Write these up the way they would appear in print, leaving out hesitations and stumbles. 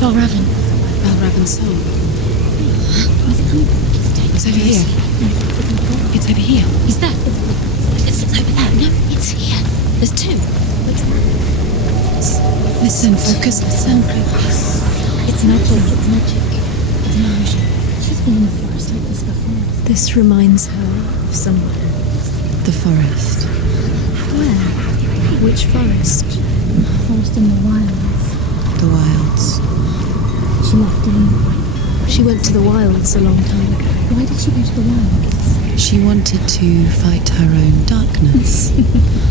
Balraven's soul. It's over here. It's over here. Is that? It's over there. No, it's here. There's two. Listen, focus, listen. It's magic. It's magic. It's magic. She's been in the forest like this before. This reminds her of somewhere. The forest. Where? Which forest? The forest in the wilds. The wilds. She left him. She went to the wilds a long time ago. Why did she go to the wilds? She wanted to fight her own darkness.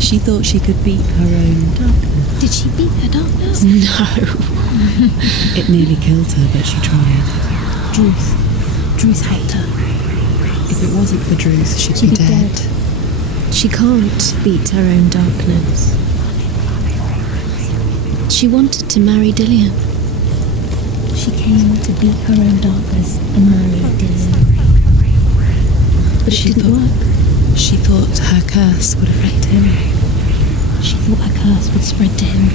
She thought she could beat her own darkness. Did she beat her darkness? No. It nearly killed her, but she tried. Druth helped her. If it wasn't for Druth, she'd be dead. She can't beat her own darkness. She wanted to marry Dillian. She came to beat her own darkness and marry Dillian. But it didn't work. She thought her curse would affect him. She thought her curse would spread to him.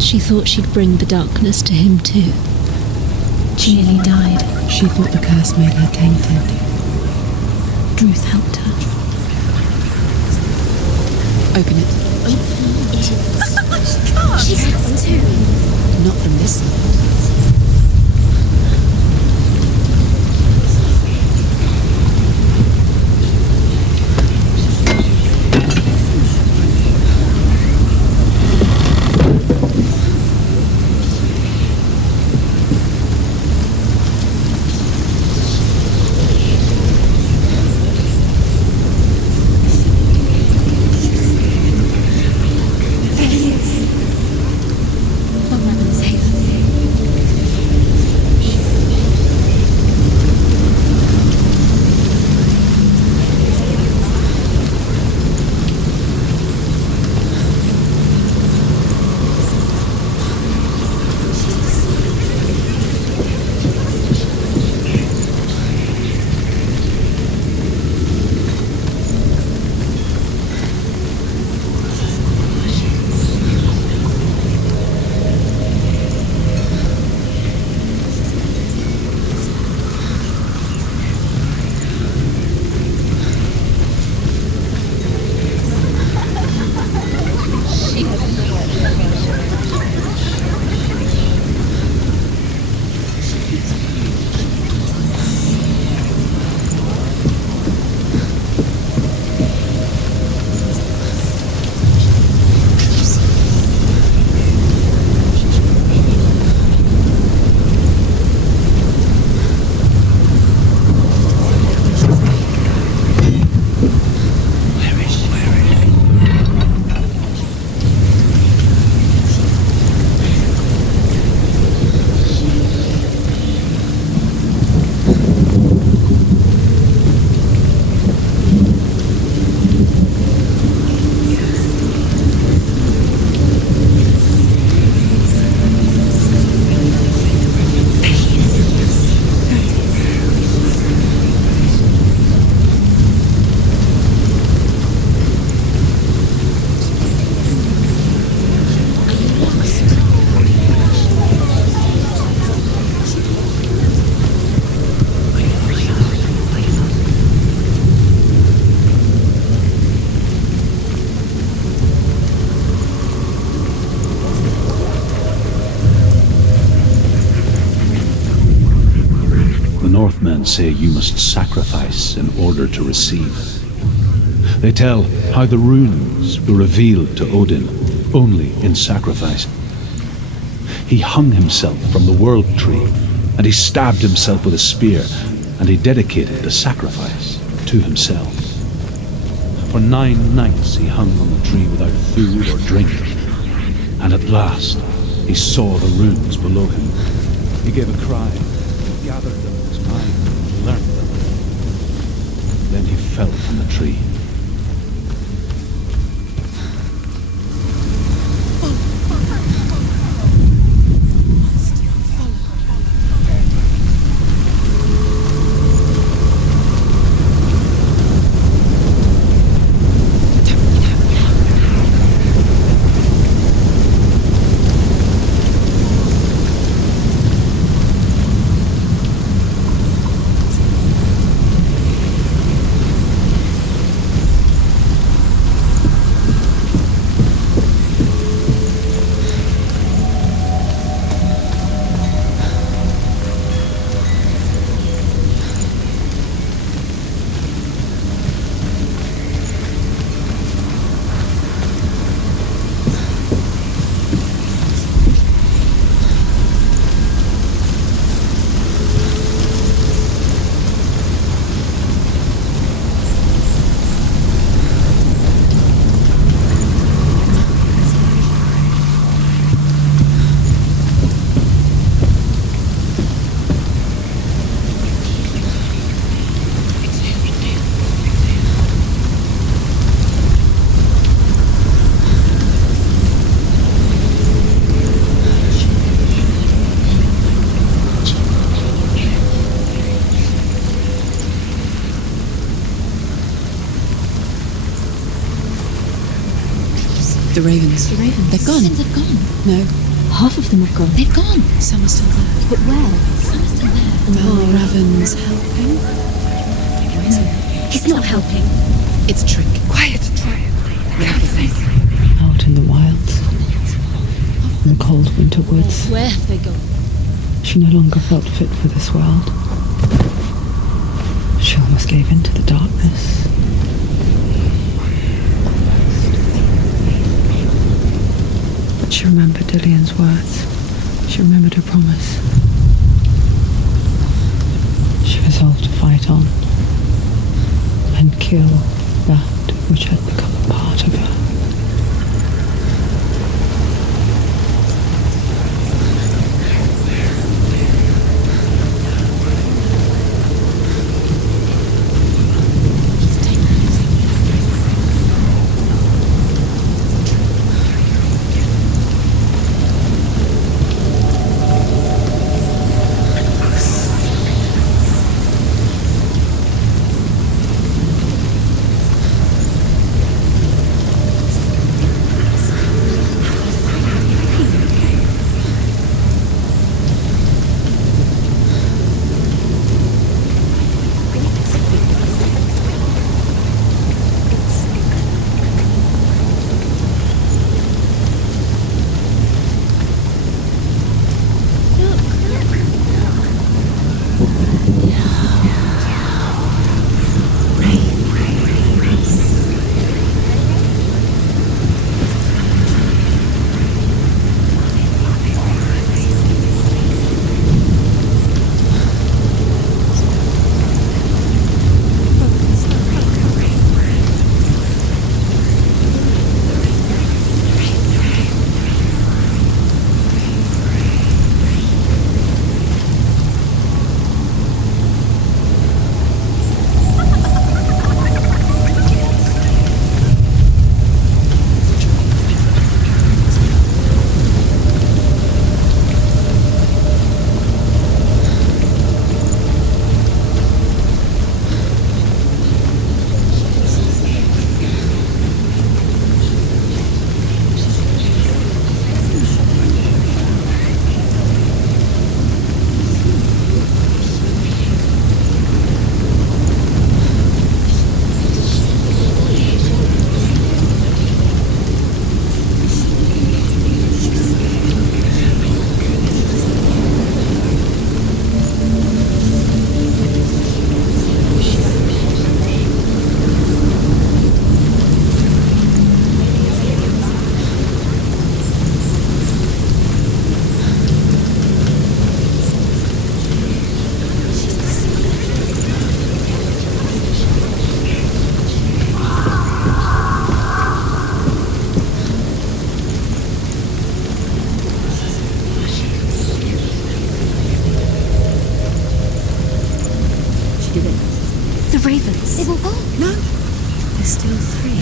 She thought she'd bring the darkness to him too. She nearly died. She thought the curse made her tainted. Druth helped her. Open it. She has to. Not from this side. Northmen say you must sacrifice in order to receive. They tell how the runes were revealed to Odin only in sacrifice. He hung himself from the world tree, and he stabbed himself with a spear, and he dedicated the sacrifice to himself. For 9 nights he hung on the tree without food or drink, and at last he saw the runes below him. He gave a cry, he gathered them in his mind, and learnt them. Then he fell from the tree. The ravens. The ravens. They've gone. They've gone. No, Half of them have gone. They've gone. some are still there. But where? Some are still there. Raven's helping. He's not helping. It's a trick. Quiet. Out in the wilds, in the cold winter woods, Where have they gone? she no longer felt fit for this world. She almost gave in to the darkness. But she remembered Dillian's words. She remembered her promise. She resolved to fight on and kill that which had become a part of her. The ravens. They were gone. No, There's still three.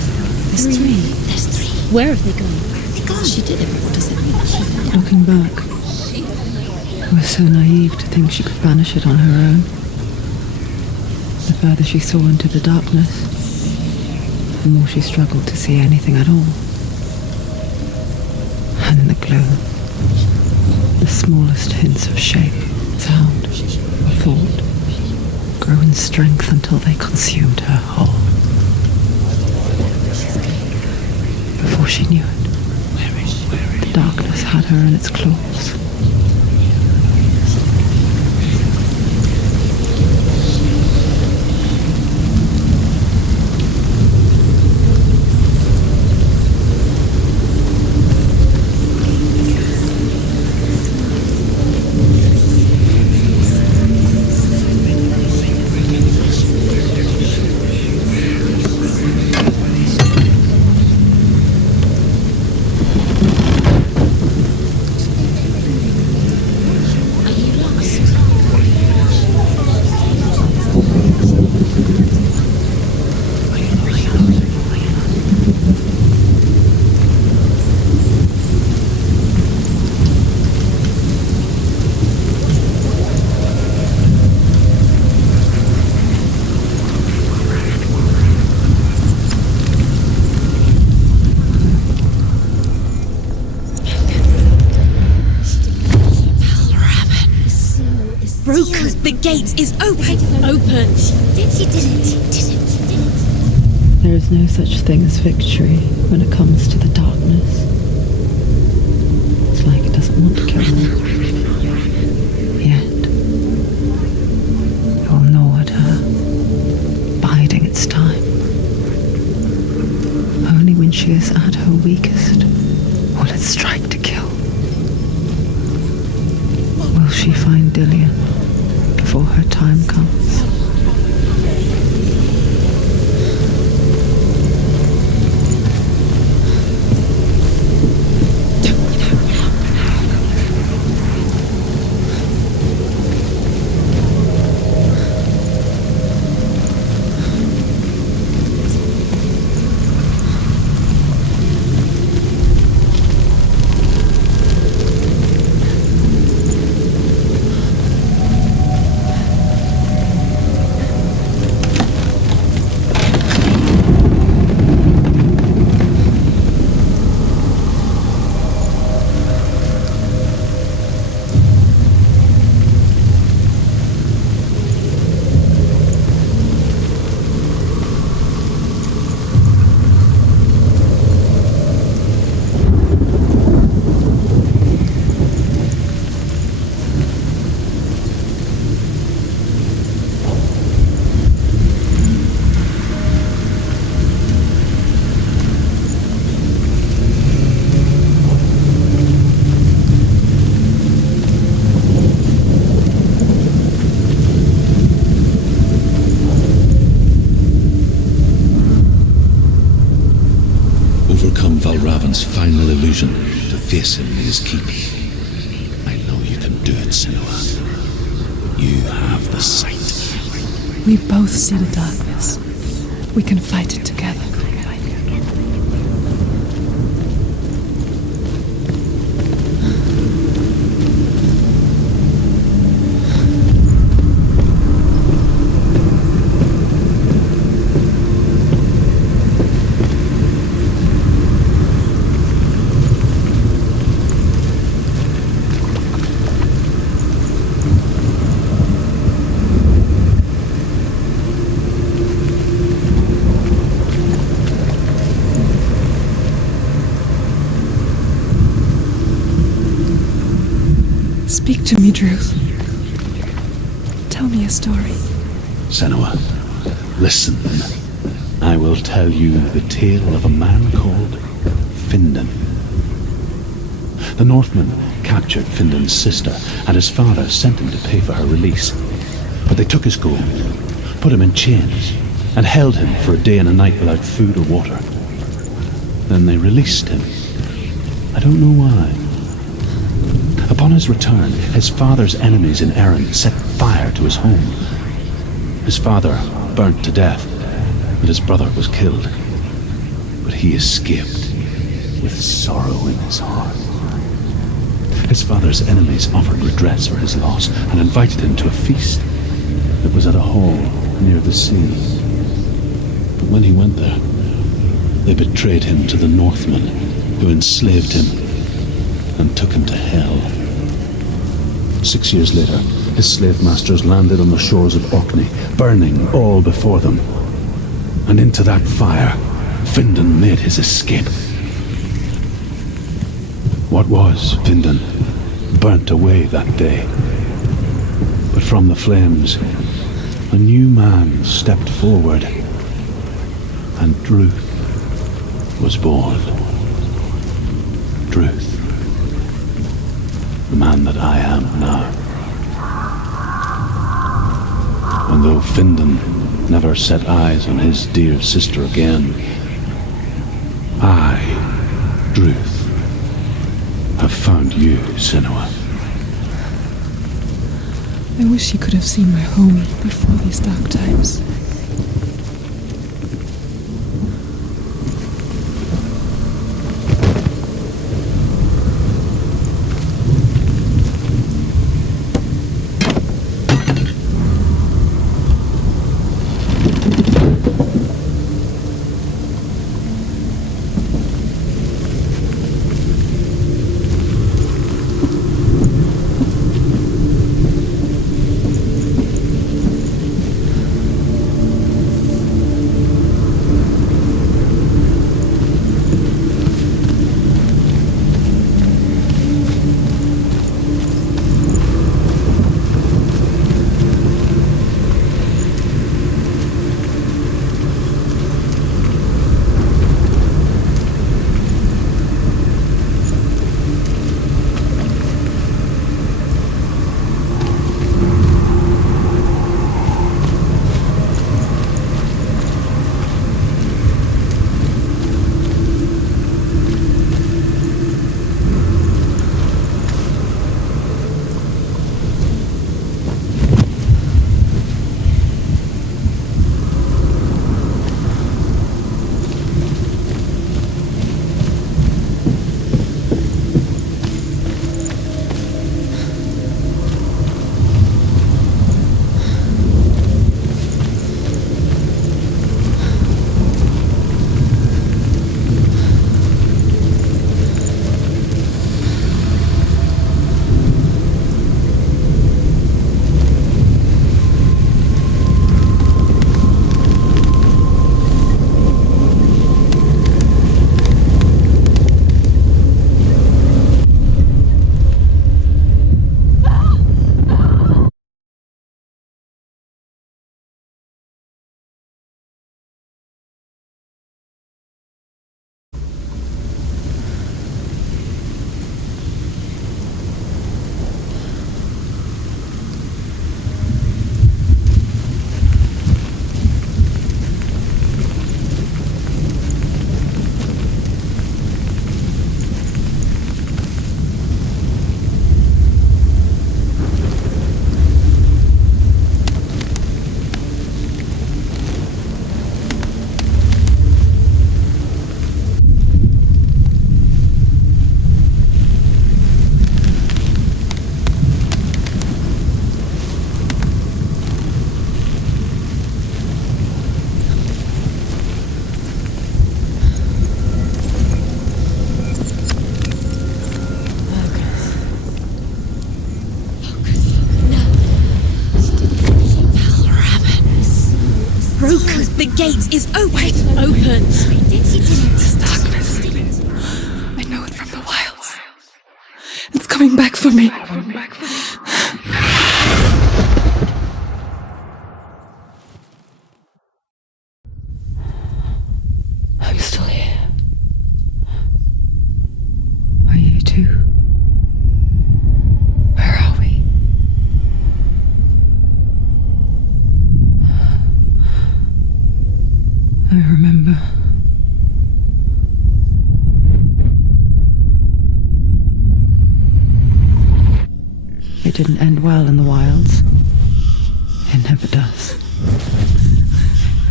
there's three. There's three. Where have they gone? They're gone. She did it, but what does it mean? Looking back, I was so naive to think she could banish it on her own. The further she saw into the darkness, the more she struggled to see anything at all. And in the gloom, the smallest hints of shape, sound, thought grow in strength until they consumed her whole. Before she knew it, the darkness had her in its claws. broken. The gate is open. Open. She did it. There is no such thing as victory when it comes to the darkness. It's like it doesn't want to kill them. Yet, it will gnaw at her, biding its time. Only when she is at her weakest will it strike to kill. Will she find Dillian before her time comes? Final illusion to face him in his keep. I know you can do it, Seanua. You have the sight. We both see the darkness. We can fight it together. Speak to me, Druth. Tell me a story. Seanua, listen. I will tell you the tale of a man called Findan. The Northmen captured Findan's sister, and his father sent him to pay for her release. But they took his gold, put him in chains, and held him for a day and a night without food or water. Then they released him. I don't know why. Upon his return, his father's enemies in Erin set fire to his home. His father burnt to death, and his brother was killed. But he escaped with sorrow in his heart. His father's enemies offered redress for his loss and invited him to a feast that was at a hall near the sea. But when he went there, they betrayed him to the Northmen, who enslaved him and took him to hell. 6 years later, his slave masters landed on the shores of Orkney, burning all before them. And into that fire, Findan made his escape. What was Findan burnt away that day. But from the flames, a new man stepped forward, and Druth was born. Druth. The man that I am now. And though Findan never set eyes on his dear sister again, I, Druth, have found you, Seanua. I wish you could have seen my home before these dark times. The gate is open. This darkness. I know it from the wilds. It's coming back for me. I'm still here. Are you too? Where are we? I remember. It didn't end well in the wilds. It never does.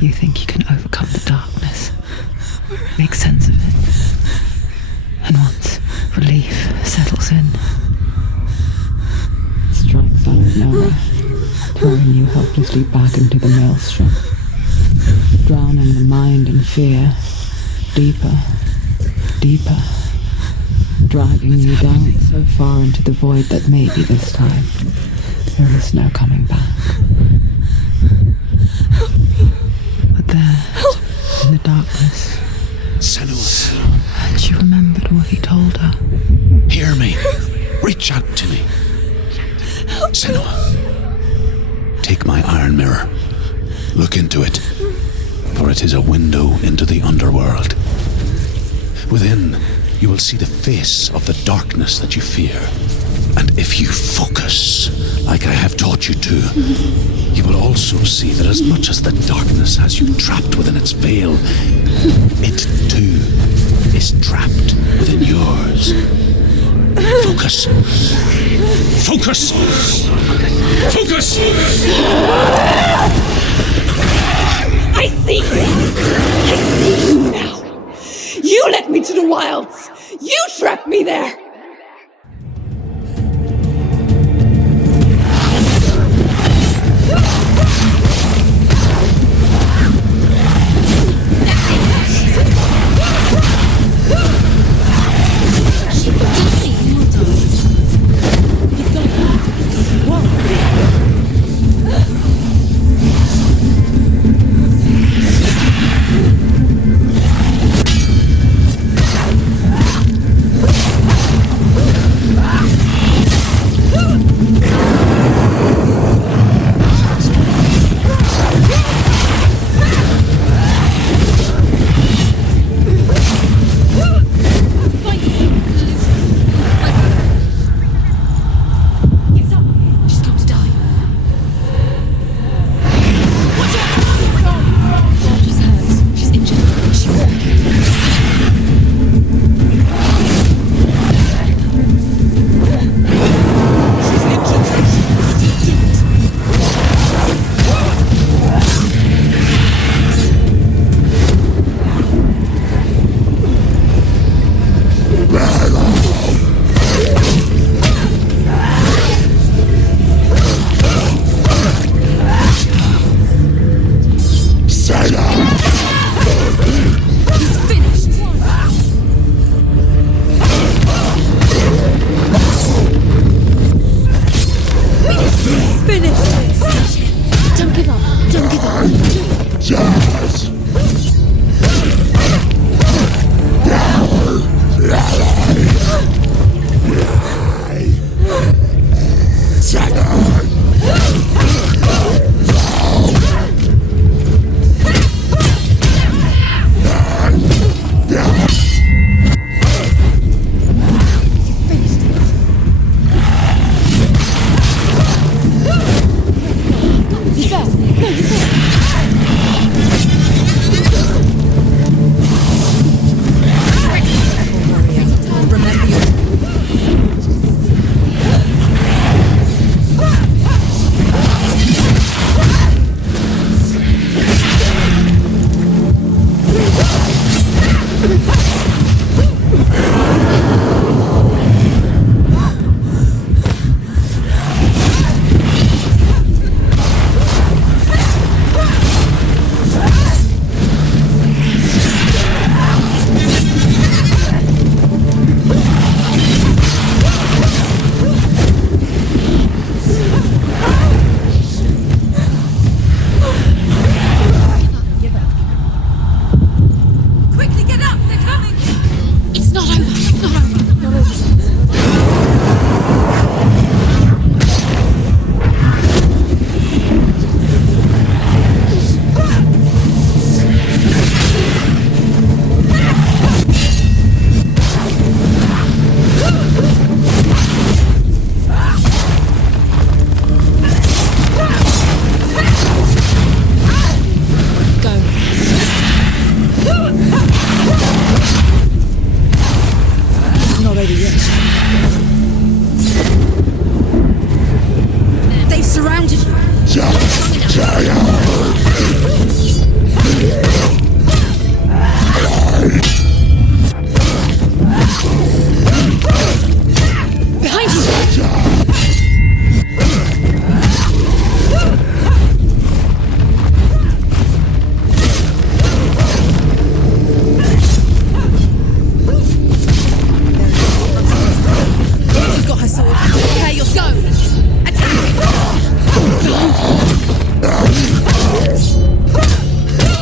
You think you can overcome the darkness, make sense of it, and once relief settles in, it strikes out of nowhere, throwing you helplessly back into the maelstrom, drowning the mind in fear, deeper, deeper, dragging you down so far into the void that maybe this time there is no coming back. But there, in the darkness, Seanua, and she remembered what he told her. hear me. Reach out to me. Seanua, take my iron mirror. Look into it, for it is a window into the underworld. Within, you will see the face of the darkness that you fear. And if you focus, like I have taught you to, you will also see that as much as the darkness has you trapped within its veil, it too is trapped within yours. Focus. Focus! Focus! I see you now. You led me to the wilds. You trapped me there.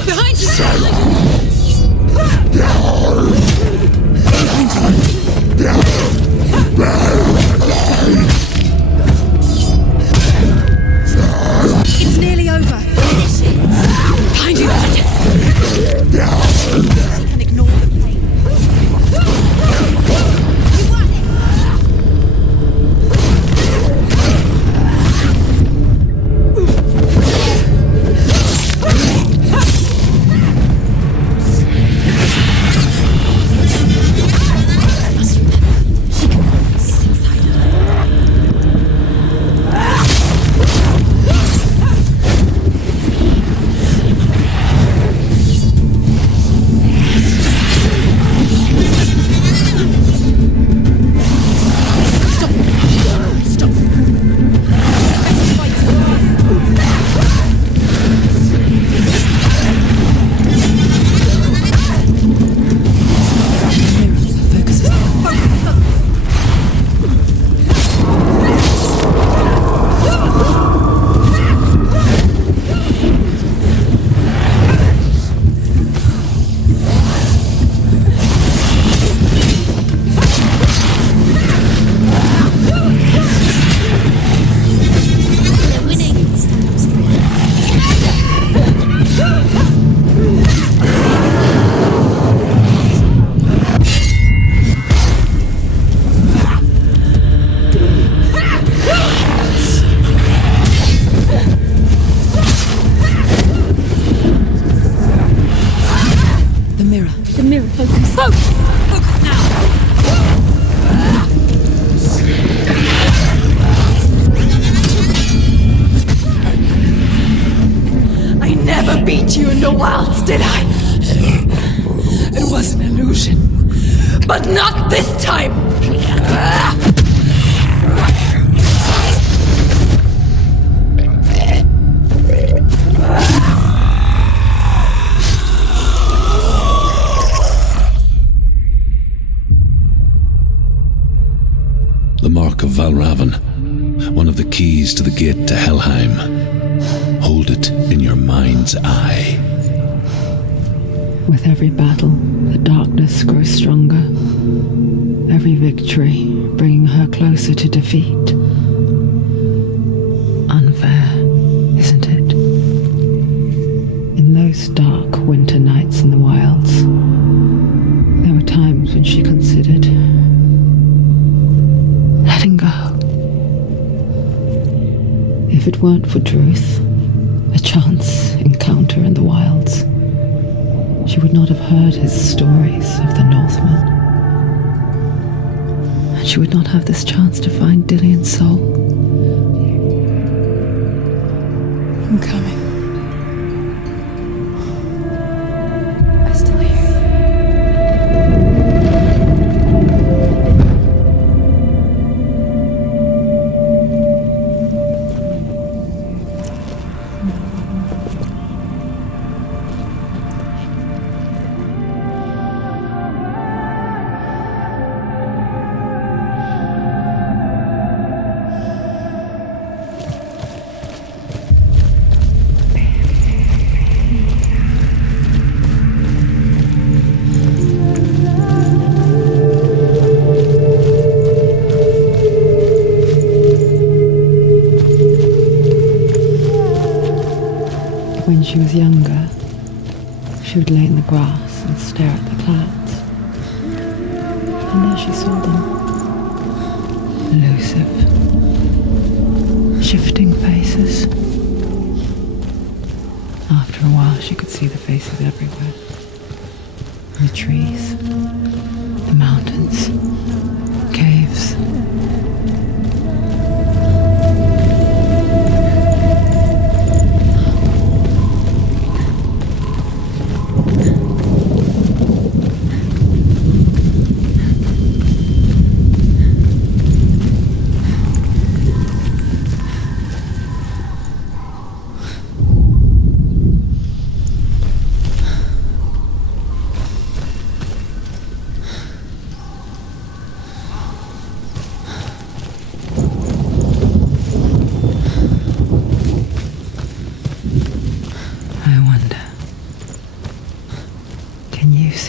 Behind you! It's nearly over. Behind you! You can ignore the pain. You won it! The mirror, focus. Focus now! I never beat you in the wilds, did I? It was an illusion. But not this time! The Mark of Valravan, one of the keys to the gate to Helheim. Hold it in your mind's eye. With every battle, the darkness grows stronger. Every victory bringing her closer to defeat. Unfair, isn't it? In those dark winter nights in the wilds, there were times when she considered letting go. If it weren't for Druth, a chance encounter in the wilds, she would not have heard his stories of the Northmen. And she would not have this chance to find Dillion's soul. I'm coming. I still hear you. When she was younger, she would lay in the grass and stare at the clouds. And there she saw them. Elusive, shifting faces. After a while, she could see the faces everywhere. The trees, the mountains, caves.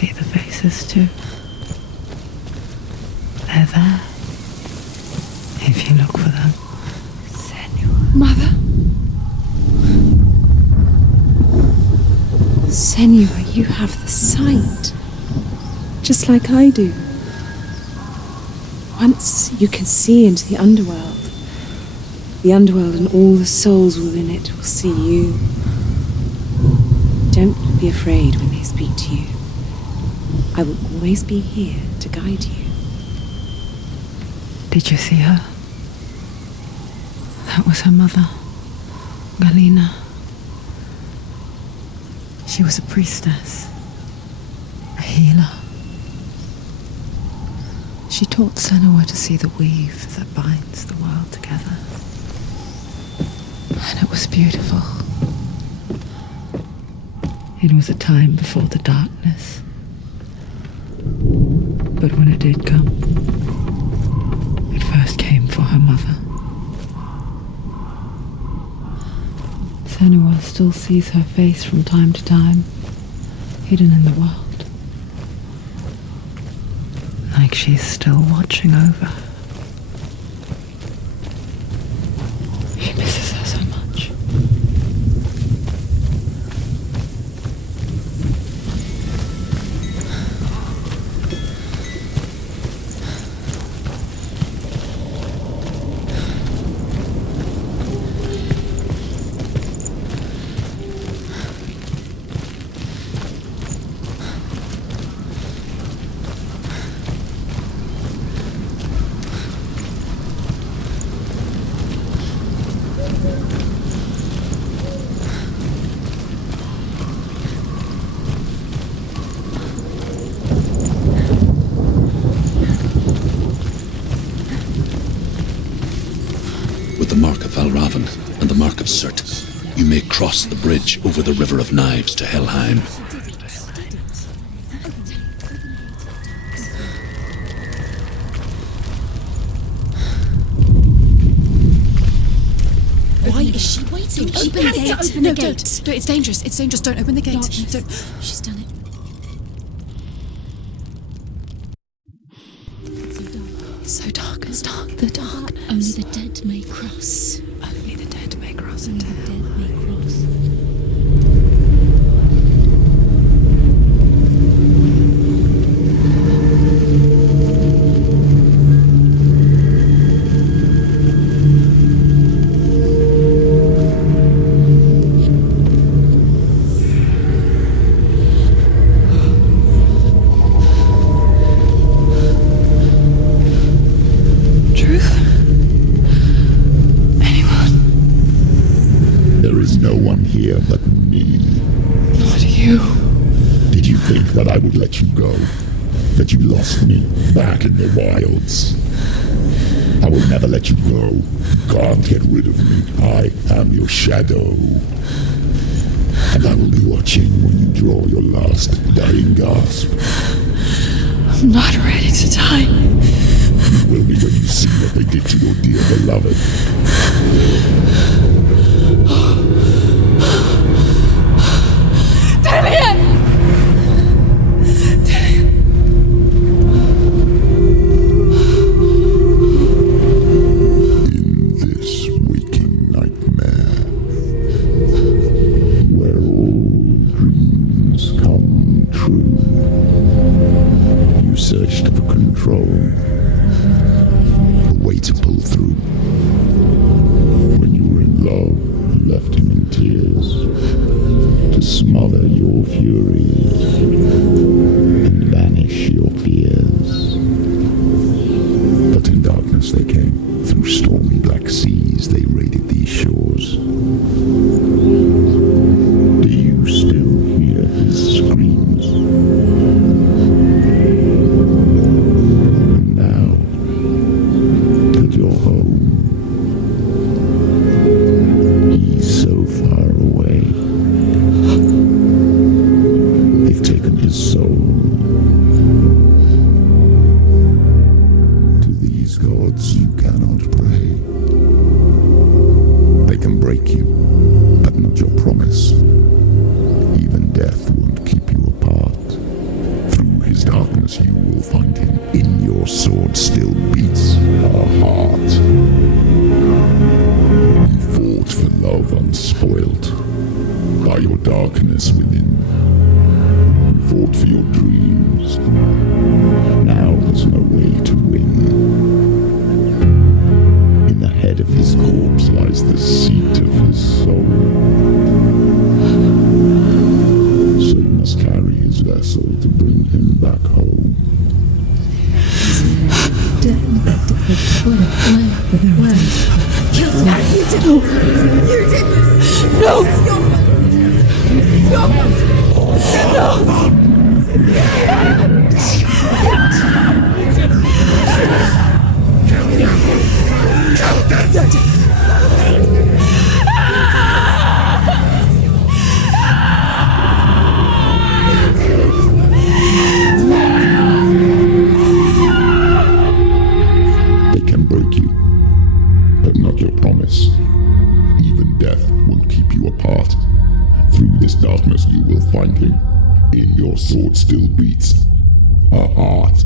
see the faces too. They're there. If you look for them. Mother? Seanua, you have the sight. Just like I do. Once you can see into the underworld and all the souls within it will see you. Don't be afraid when they speak to you. I will always be here to guide you. Did you see her? That was her mother, Galina. She was a priestess, a healer. She taught Seanua to see the weave that binds the world together. And it was beautiful. It was a time before the darkness. But when it did come, it first came for her mother. Seanua still sees her face from time to time, hidden in the world. Like she's still watching over her. She misses her so much. With the mark of Valravan and the mark of Surt, you may cross the bridge over the River of Knives to Helheim. Why is she waiting? Open the gate. Open the gate. Don't. It's dangerous. It's dangerous. Don't open the gate. Don't. She's done it. It's so dark. It's dark. The darkness. Only the dead may cross. Only the dead may cross Only into the hell. dead may cross. Here but me. Not you. Did you think that I would let you go? That you lost me back in the wilds? I will never let you go. You can't get rid of me. I am your shadow. And I will be watching when you draw your last dying gasp. I'm not ready to die. You will be when you see what they did to your dear beloved. Searched for control, a way to pull through. When you were in love, you left him in tears to smother your furies and banish your fears. But in darkness they came, through stormy black seas they raided these shores. Do you still hear his screams? Your home. He's so far away. They've taken darkness, you will find him. In your sword still beats a heart. You fought for love unspoilt by your darkness within. You fought for your dreams. Now there's no way to win. In the head of his corpse lies the seat of his soul. So you must carry his vessel to bring him back home. Where? You did this! No! They can break you, but not your promise. Even death won't keep you apart. Through this darkness you will find him. In your sword still beats a heart.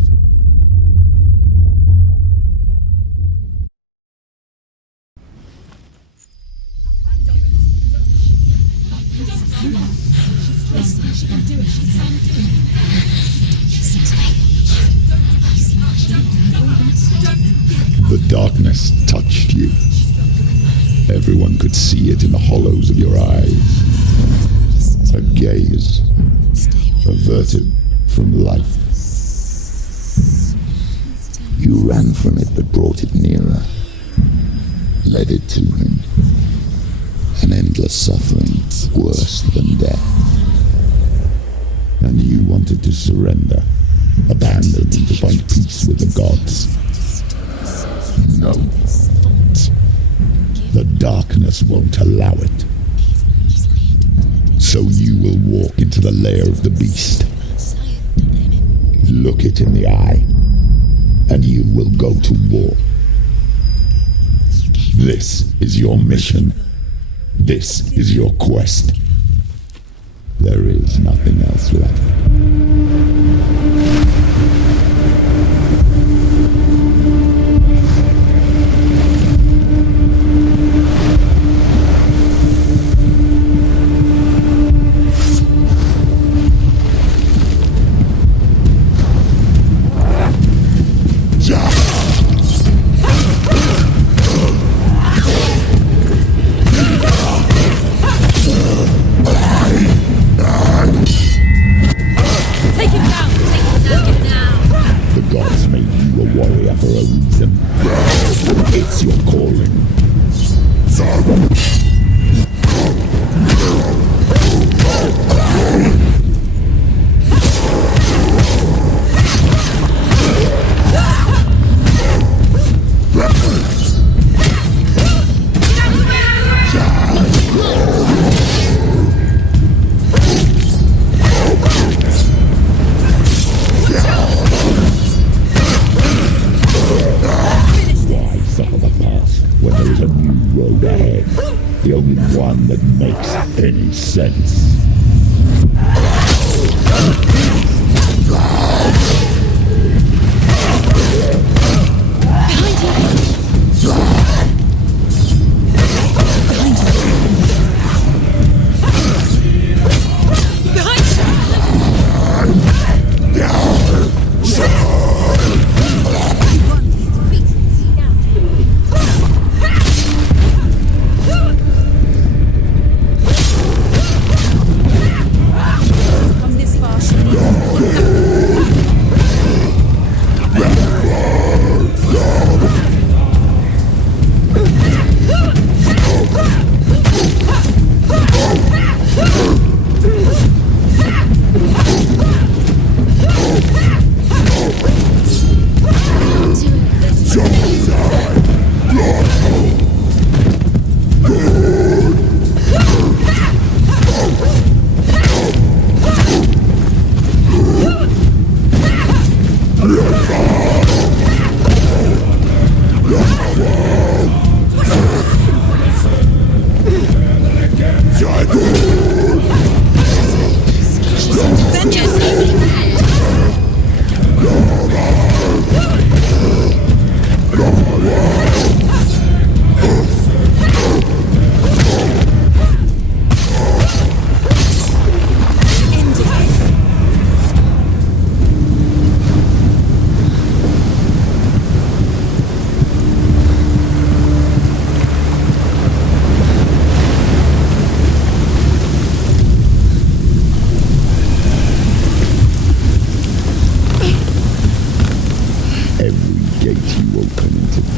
The darkness touched you. Everyone could see it in the hollows of your eyes. A gaze averted from life. You ran from it but brought it nearer. Led it to him. An endless suffering worse than death. And you wanted to surrender, abandon and to find peace with the gods. No. The darkness won't allow it. So you will walk into the lair of the beast. Look it in the eye, and you will go to war. This is your mission. This is your quest. There is nothing else left. It's your calling. The only one that makes any sense.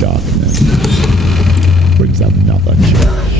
darkness brings another change.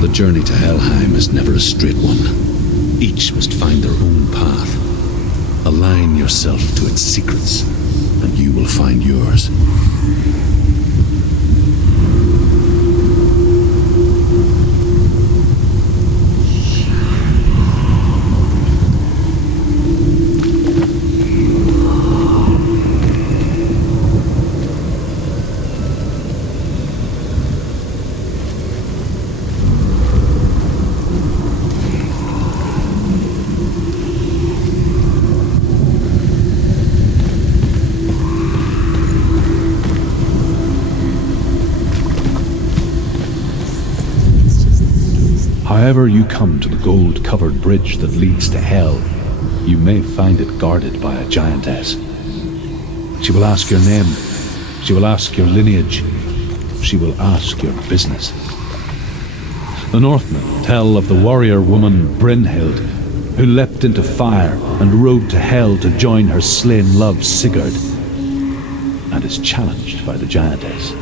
The journey to Helheim is never a straight one. Each must find their own path. Align yourself to its secrets, and you will find yours. However you come to the gold-covered bridge that leads to Hell, you may find it guarded by a giantess. She will ask your name. She will ask your lineage. She will ask your business. The Northmen tell of the warrior woman Brynhild, who leapt into fire and rode to Hell to join her slain love Sigurd, and is challenged by the giantess.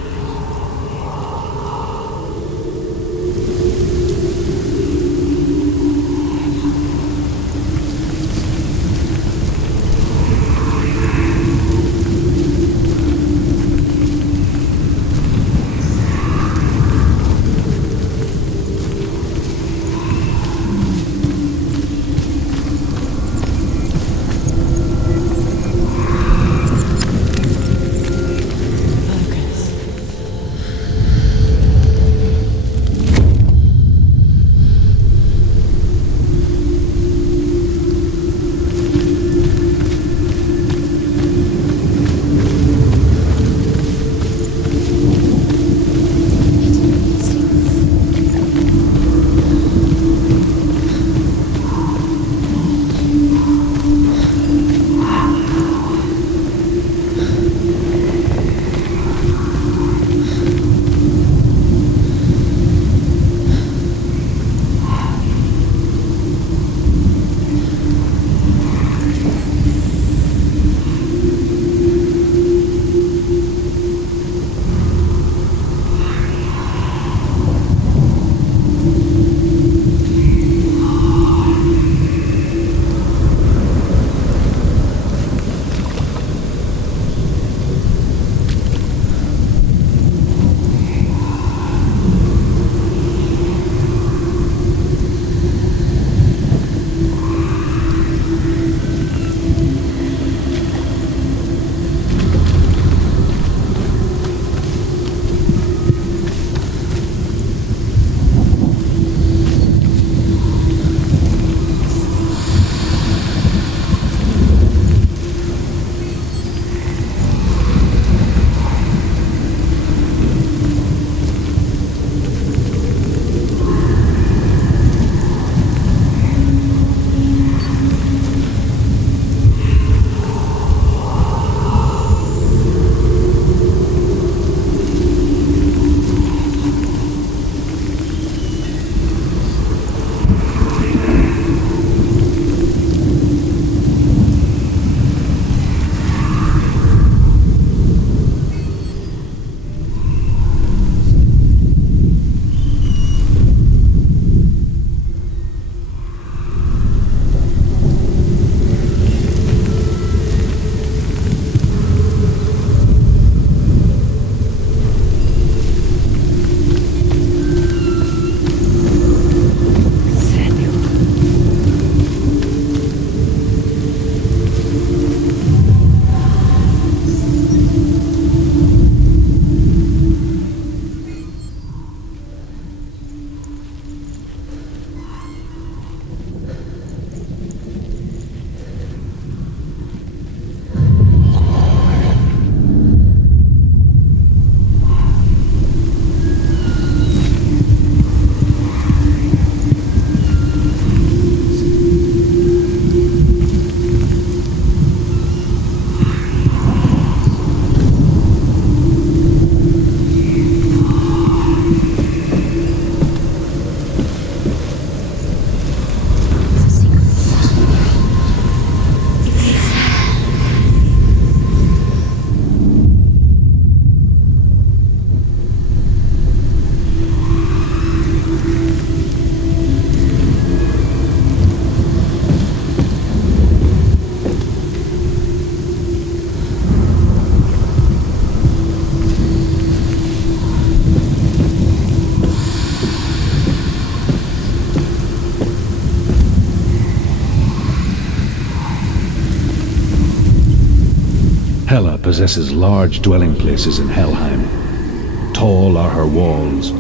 Hela possesses large dwelling places in Helheim. Tall are her walls,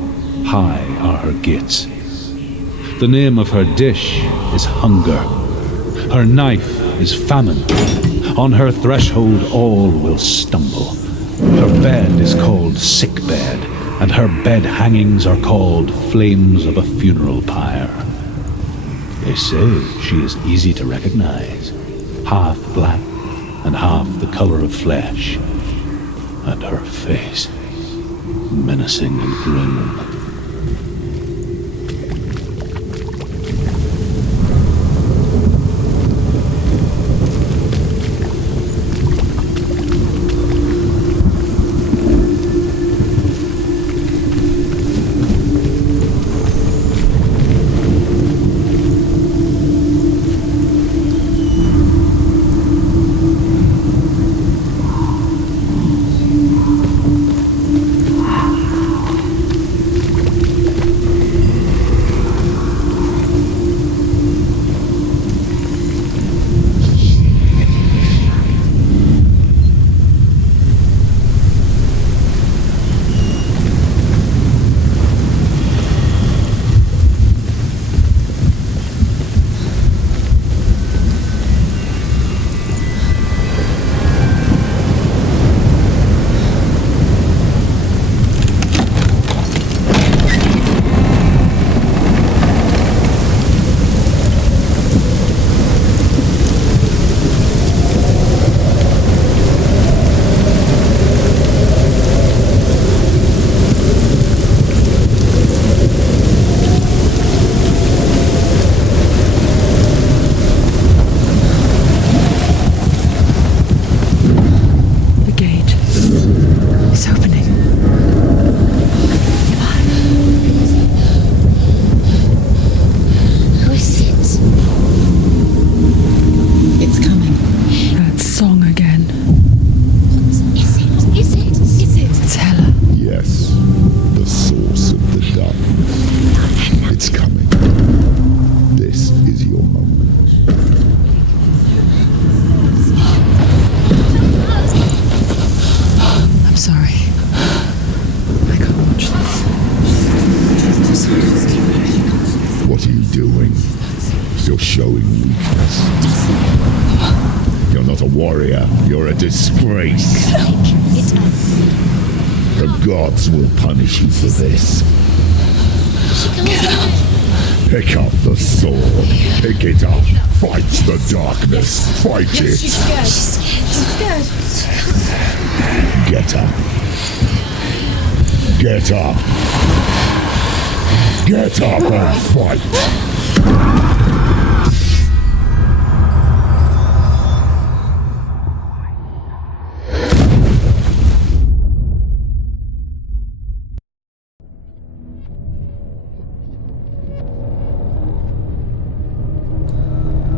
high are her gates. The name of her dish is hunger. Her knife is famine. On her threshold all will stumble. Her bed is called sick bed, and her bed hangings are called flames of a funeral pyre. They say she is easy to recognize, half black and half the color of flesh, and her face menacing and grim. Disgrace. The gods will punish you for this. Pick up the sword. Pick it up. Fight the darkness. Fight it. She's scared. She's scared. Get up. Get up. Get up and fight.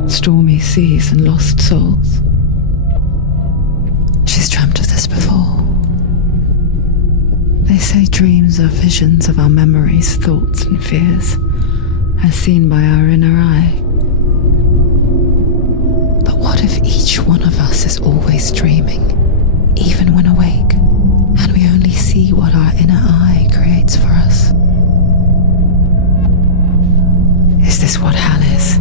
Stormy seas and lost souls. She's dreamt of this before. They say dreams are visions of our memories, thoughts and fears, as seen by our inner eye. But what if each one of us is always dreaming, even when awake, and we only see what our inner eye creates for us? Is this what hell is?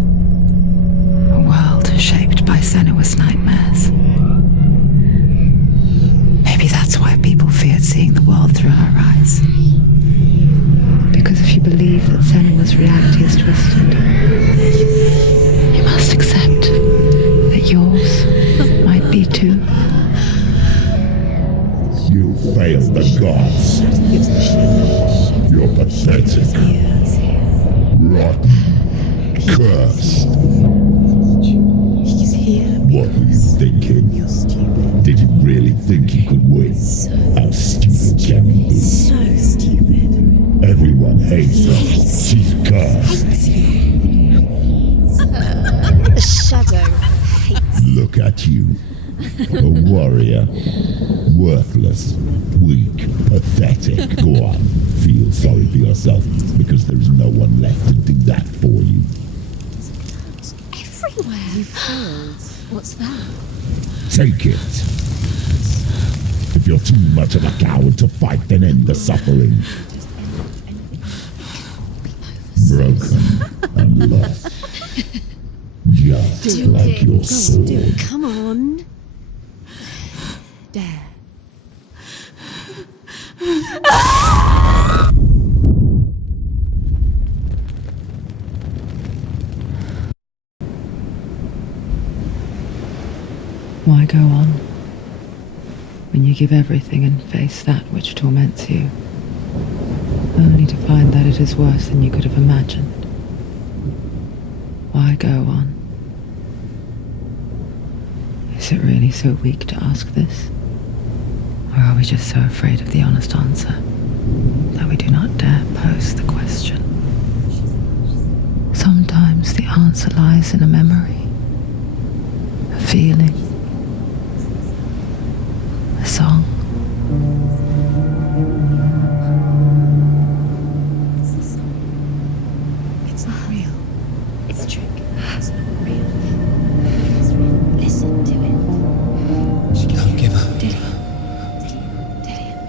A world shaped by Seanua's nightmares. Maybe that's why people feared seeing the world through her eyes. Because if you believe that Seanua's reality is twisted, you must accept that yours might be too. You failed the gods. You're pathetic. Rotten. Cursed. What were you thinking? Did you really think you could win? How stupid can you be? So stupid. Everyone hates her. She's cursed. The shadow hates. Look at you. A warrior. Worthless. Weak. Pathetic. Go on. Feel sorry for yourself, because there's no one left to do that for you. Everywhere. You failed. What's that? Take it. if you're too much of a coward to fight, then end the suffering. Broken and lost. Just like your sword. Come on. Dare. Why go on when you give everything and face that which torments you, only to find that it is worse than you could have imagined? Why go on? Is it really so weak to ask this? Or are we just so afraid of the honest answer that we do not dare pose the question? Sometimes the answer lies in a memory, a feeling, a song. It's not real. It's a trick. It's not real. It's real. Listen to it. Don't give up.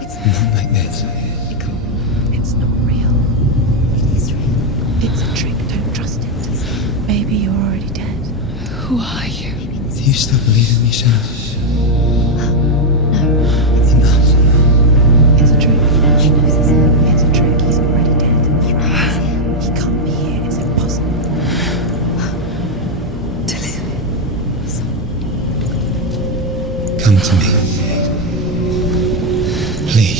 It's Not like this. It's not real. It is real. It's a trick. Don't trust it. Maybe you're already dead. Who are you? Do you still believe in me, Seanua? No. It's a trick. She knows it's a trick. He's already dead. He can't be here. It's impossible. Come to me. Please.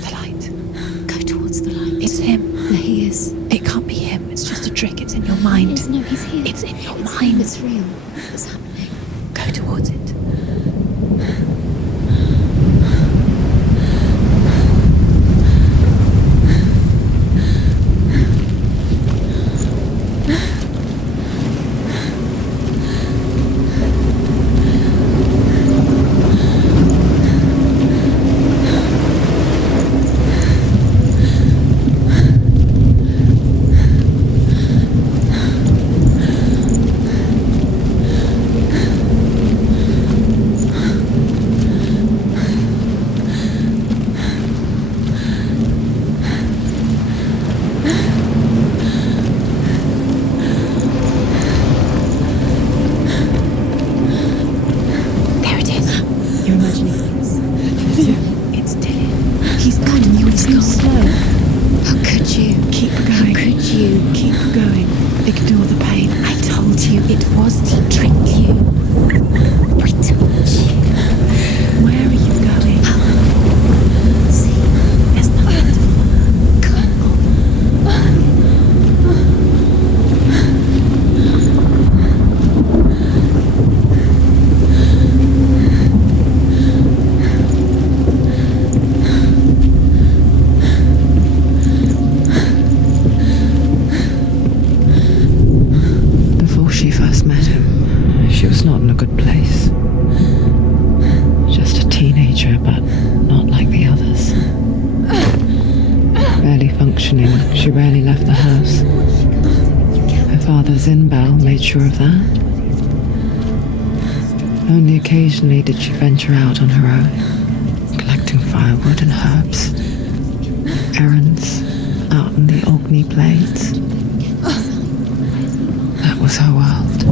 The light. Go towards the light. It's him. There he is. It can't be him. It's just a trick. It's in your mind. No, he's here. It's in your mind. It's real. What's happening? Go towards it. There it is. You're imagining things. It's Dylan. He's gone. You were too slow. How could you? Keep going. How could you? Keep going. Ignore the pain. I told you it was to trick you. I told you. Where are you going? See, there's nothing to follow. Come on. Before she first met him, she was not in a good place. Just a teenager, but not like the others. Barely functioning, she rarely left the house. Her father, Zinbal, made sure of that. Only occasionally did she venture out on her own, collecting firewood and herbs. Errands out in the Ogni Plains. That was her world.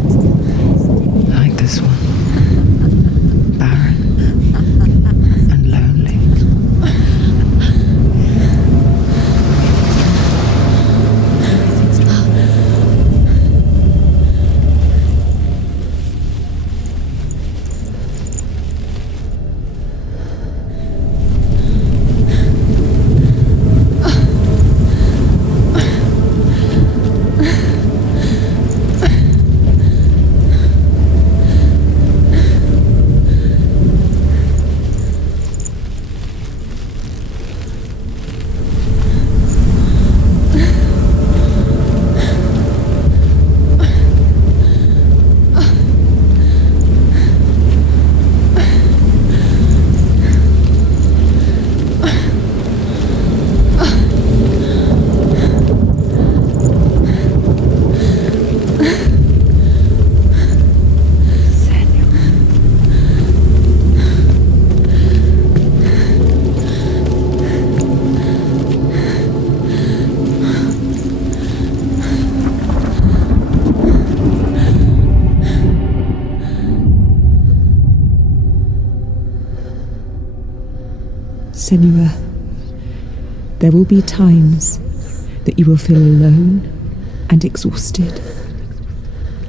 Like this one. Barren and lonely. Seanua, there will be times that you will feel alone and exhausted,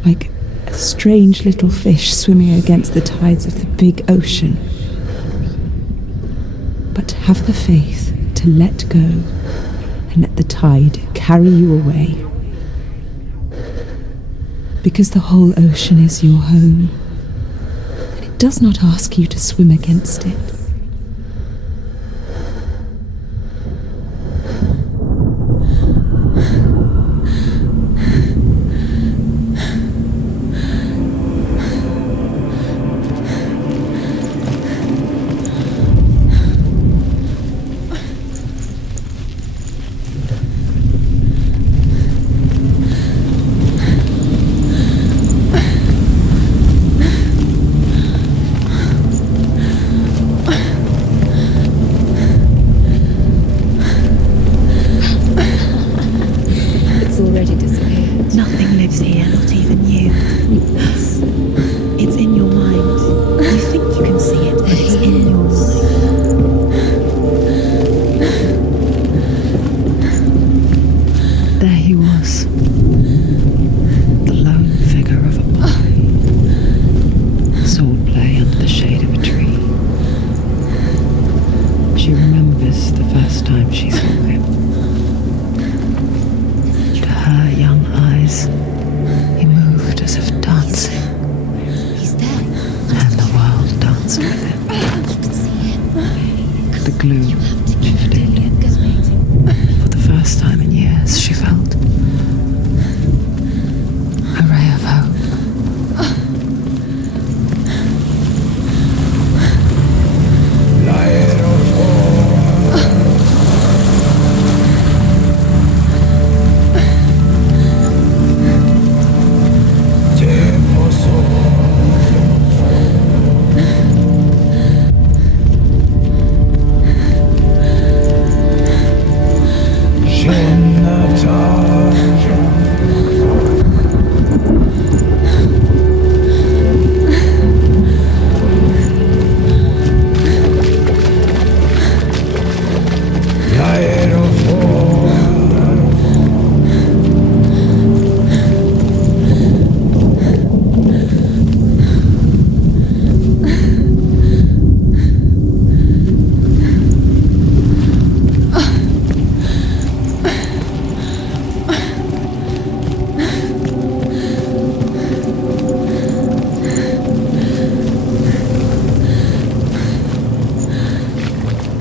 like a strange little fish swimming against the tides of the big ocean. But have the faith to let go and let the tide carry you away. Because the whole ocean is your home, and it does not ask you to swim against it. Nothing lives here, not even you. It's in your mind. You think you can see it, but it's in your mind. There he was, the lone figure of a boy. Swordplay under the shade of a tree. She remembers the first time she saw him. Her young eyes, he moved as if dancing. He's there. And the world danced with him. You can see him. The glue shifted. For the first time in years, she felt a ray of hope.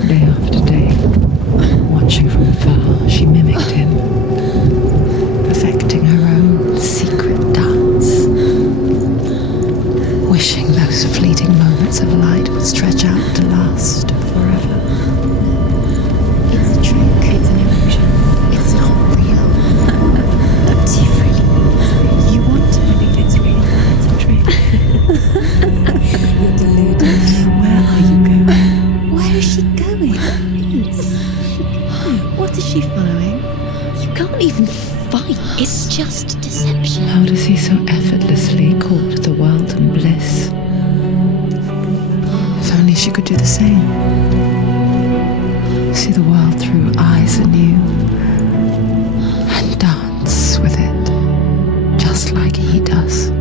Day after day, watching from afar, she mimicked him, perfecting her own secret dance, wishing those fleeting moments of light would stretch out to last forever. It's a trick. It's an illusion. It's not real. Do you really think it's real? You want to believe it's real, but it's a trick. You're deluded. Where are you going? Where is she going? What is she following? You can't even fight. It's just deception. How does he so effortlessly court the world and bliss? If only she could do the same. See the world through eyes anew and dance with it, just like he does.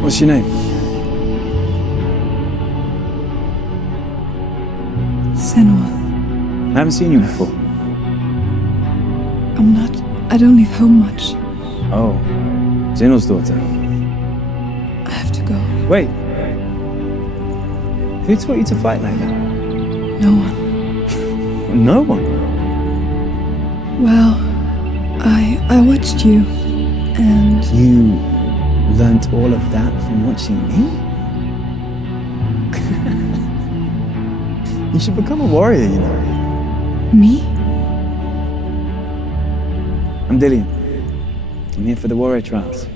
What's your name? Seanua. I haven't seen you before. I'm not. I don't leave home much. Oh, Zeno's daughter. I have to go. Wait. Who taught you to fight like that? No one. No one? Well, I watched you, and... You learnt all of that from watching me? You should become a warrior, you know. Me? I'm Dillian. I'm here for the warrior trials.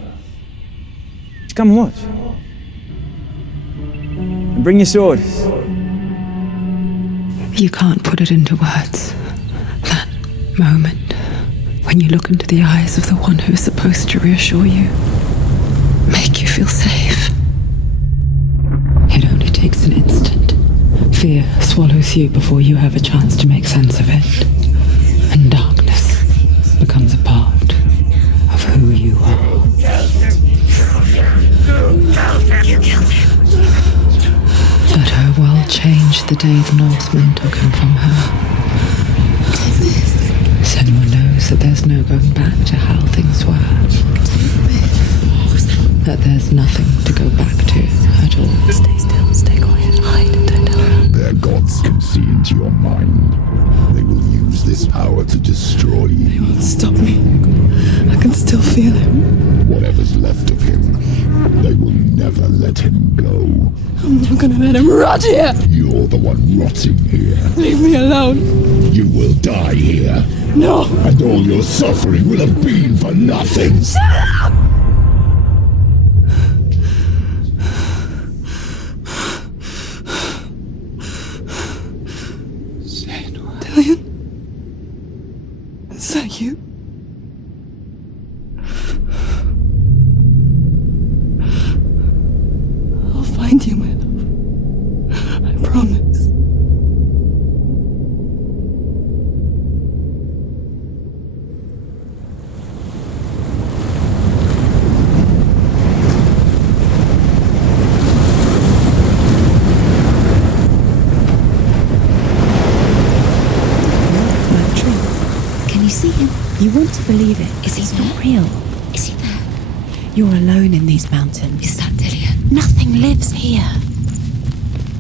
Just come and watch. And bring your sword. You can't put it into words. That moment when you look into the eyes of the one who's supposed to reassure you, make you feel safe. It only takes an instant. Fear swallows you before you have a chance to make sense of it. And darkness becomes a part of who you are. You killed him. But her world changed the day the Northmen took him from her. Seanua knows that there's no going back to how things were. That there's nothing to go back to at all. Stay still, stay quiet, hide, don't tell her. Their gods can see into your mind. They will use this power to destroy you. They won't stop me. I can still feel him. Whatever's left of him, they will never let him go. I'm not gonna let him rot here! You're the one rotting here. Leave me alone! You will die here. No! And all your suffering will have been for nothing. Shut up! Dillian? Is that you? I'll find you, my love. I promise. Can you see him? You want to believe it. Is he not real? Is he there? You're alone in these mountains. Is that Dillian? Nothing lives here.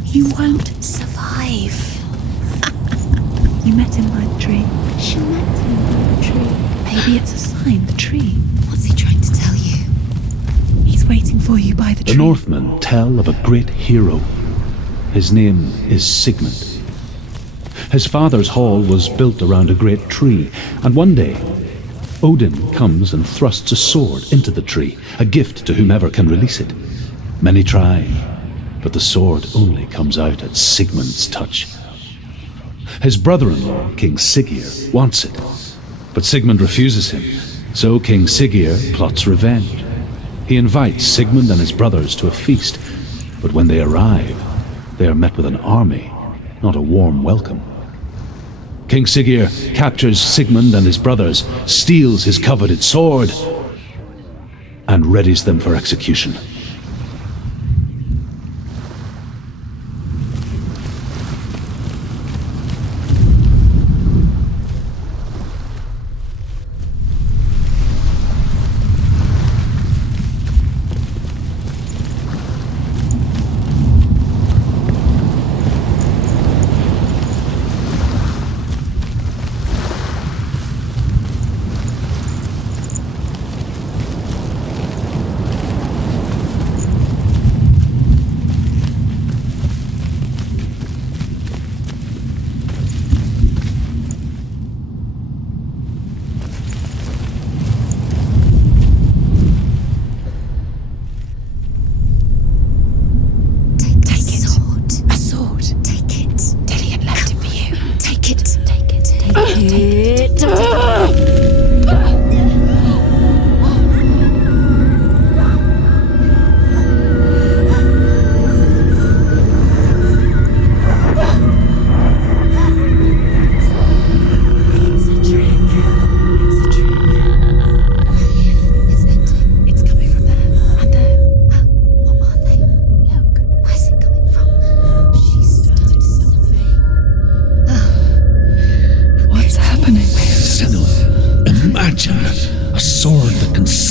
You won't survive. You met him by the tree. She met him by the tree. Maybe it's a sign, the tree. What's he trying to tell you? He's waiting for you by the tree. The Northmen tell of a great hero. His name is Sigmund. His father's hall was built around a great tree, and one day, Odin comes and thrusts a sword into the tree, a gift to whomever can release it. Many try, but the sword only comes out at Sigmund's touch. His brother-in-law, King Siggeir, wants it, but Sigmund refuses him, so King Siggeir plots revenge. He invites Sigmund and his brothers to a feast, but when they arrive, they are met with an army, not a warm welcome. King Siggeir captures Sigmund and his brothers, steals his coveted sword, and readies them for execution.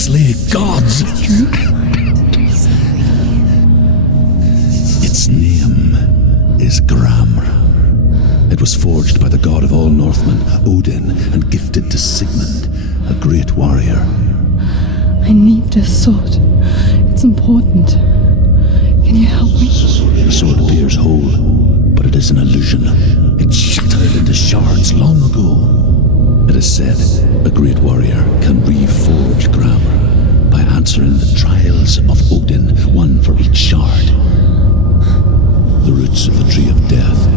slay gods. Its name is Gramr. It was forged by the god of all Northmen, Odin, and gifted to Sigmund, a great warrior. I need this sword. It's important. Can you help me? The sword appears whole, but it is an illusion. It shattered into shards long ago. It is said a great warrior can reforge Gramr by answering the trials of Odin, one for each shard. The roots of the Tree of Death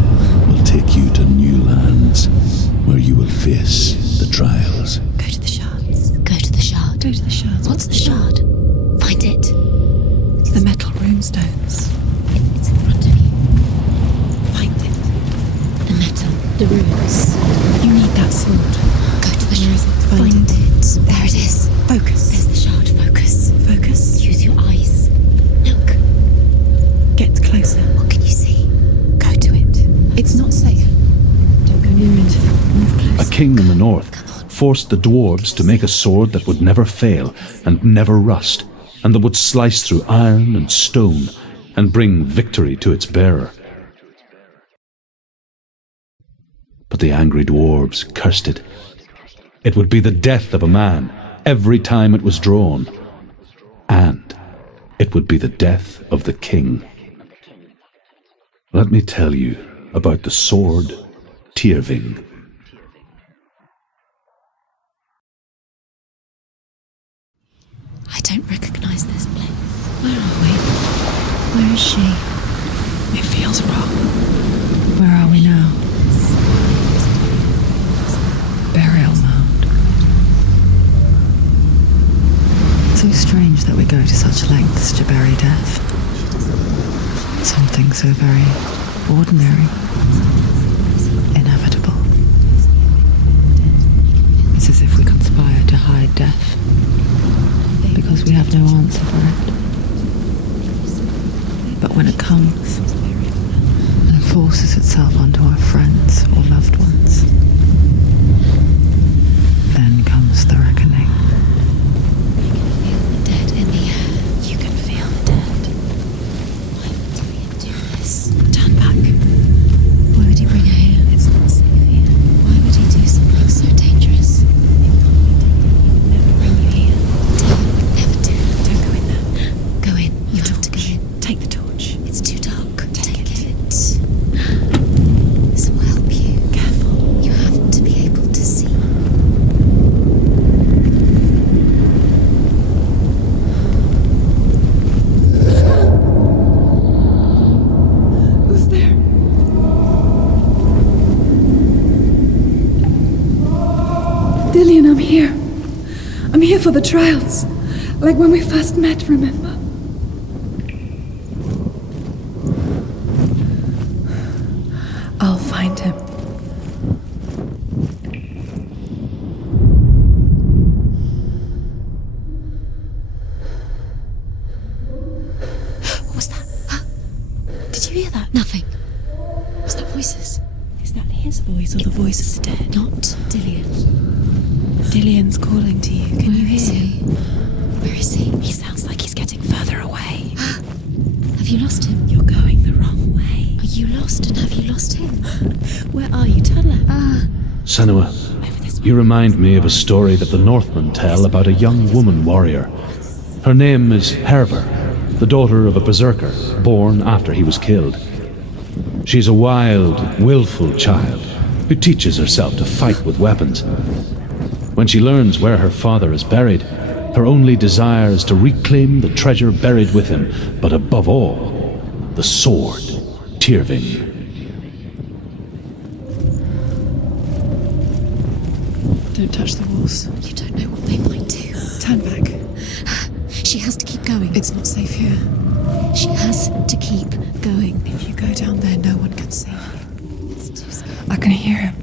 will take you to new lands where you will face the trials. Go to the shards. Go to the shard. Go to the shards. What's the shard? Find it. It's the metal runestones. It's in front of you. Find it. The metal. The runes. You need that sword. Go to the Where is shard. it? Find it. There it is. Focus. There's the shard. Focus. Focus. Use your eyes. Look. Get closer. What can you see? Go to it. It's not safe. Don't go near it. Move closer. A king in the north forced the dwarves to make a sword that would never fail and never rust, and that would slice through iron and stone and bring victory to its bearer. But the angry dwarves cursed it. It would be the death of a man every time it was drawn, and it would be the death of the king. Let me tell you about the sword Tyrving. I don't recognize this place. Where are we? Where is she? It feels wrong. Where are we now? Burial mound. So strange that we go to such lengths to bury death. Something so very ordinary. Inevitable. It's as if we conspire to hide death. Because we have no answer for it. But when it comes and forces itself onto our friends or loved ones, then comes the reckoning. Feel the dead in the air. You can feel the dead. Why would he do this? Turn back. Why would he bring her here? It's not safe here. Why would he do something so dangerous? Never bring you here. Never do. Don't go in there. Go in. You have to go in. Take the torch. It's too dark. Take it. This will help you. Careful. You have to be able to see. Who's there? Dillian, I'm here. I'm here for the trials. Like when we first met, remember? I'll find him. What was that? Huh? Did you hear that? Nothing. Was that voices? Is that his voice or the voice of the dead? Not Dillian. Dillian's calling to you. Can you hear him? Where is he? He sounds like he's getting further away. Have you lost him? You're going the wrong way. Are you lost and have you lost him? Where are you? Turn left. Seanua, Over this way. you remind me of a story that the Northmen tell about a young woman warrior. Her name is Herver, the daughter of a berserker, born after he was killed. She's a wild, willful child who teaches herself to fight with weapons. When she learns where her father is buried, her only desire is to reclaim the treasure buried with him, but above all, the sword, Tyrving. Don't touch the walls. You don't know what they might do. Turn back. She has to keep going. It's not safe here. She has to keep going. If you go down there, no one can save you. It's too scary. I can hear him.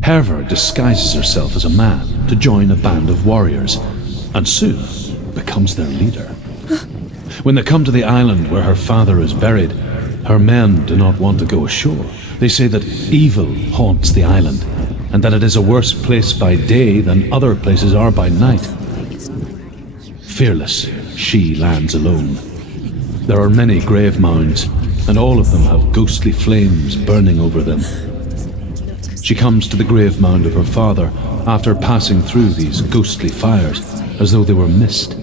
Herver disguises herself as a man to join a band of warriors, and soon becomes their leader. When they come to the island where her father is buried, her men do not want to go ashore. They say that evil haunts the island, and that it is a worse place by day than other places are by night. Fearless, she lands alone. There are many grave mounds, and all of them have ghostly flames burning over them. She comes to the grave mound of her father after passing through these ghostly fires, as though they were mist.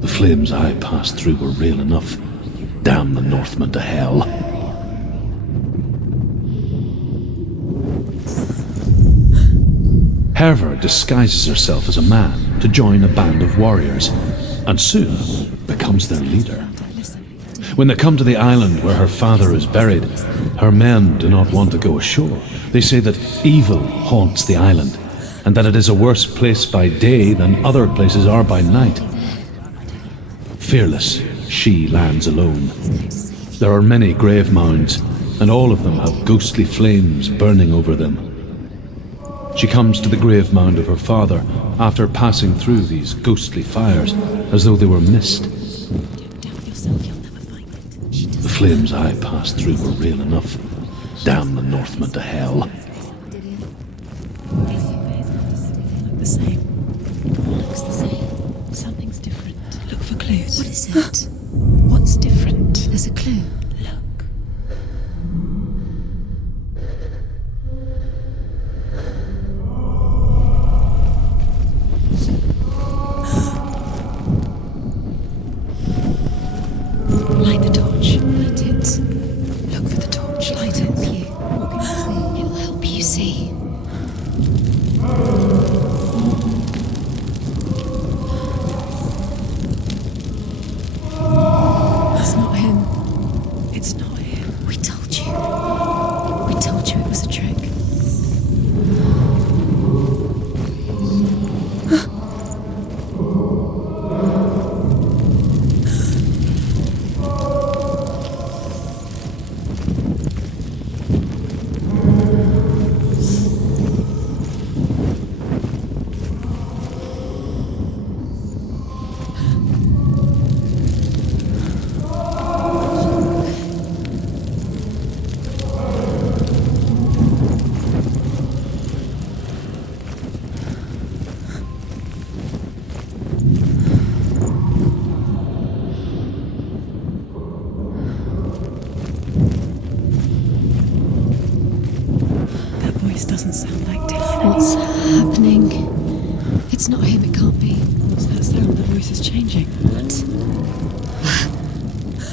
The flames I passed through were real enough. Damn the Northmen to hell. Herver disguises herself as a man to join a band of warriors, and soon becomes their leader. When they come to the island where her father is buried, her men do not want to go ashore. They say that evil haunts the island, and that it is a worse place by day than other places are by night. Fearless, she lands alone. There are many grave mounds, and all of them have ghostly flames burning over them. She comes to the grave mound of her father after passing through these ghostly fires, as though they were mist. The flames I passed through were real enough. Damn the Northmen to hell. The same. Looks the same. Something's different. Look for clues. What is it? What's different? There's a clue. Look. Light the torch. Light it. Look for the torch. Light it. What can you see? It'll help you see. It's not him. It's not him. We told you. We told you it was a trick. That voice doesn't sound like Dylan. What's happening? It's not him, it can't be. What's that sound? The voice is changing. What?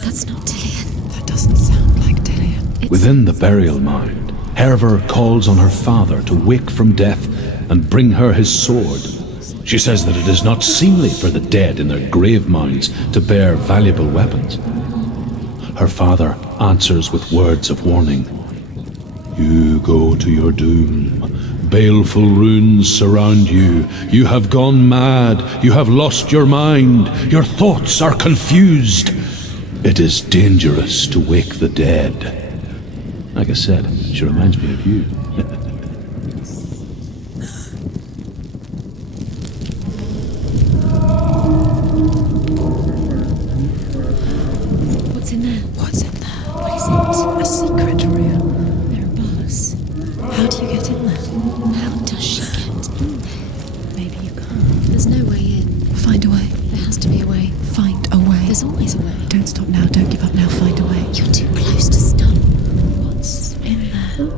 That's not Dillian. That doesn't sound like Dylan. Within the burial mound, Herver calls on her father to wake from death and bring her his sword. She says that it is not seemly for the dead in their grave mounds to bear valuable weapons. Her father answers with words of warning. You go to your doom. Baleful runes surround you. You have gone mad. You have lost your mind. Your thoughts are confused. It is dangerous to wake the dead. Like I said, she reminds me of you. What's in there? What's in there? What is it? A secret room. There are bars. How do you get in there? How does she get in there? Maybe you can't. There's no way in. Find a way. There has to be a way. Find a way. There's always a way. Don't stop now. Don't give up now. Find a way. You're too close to stop. What's In there.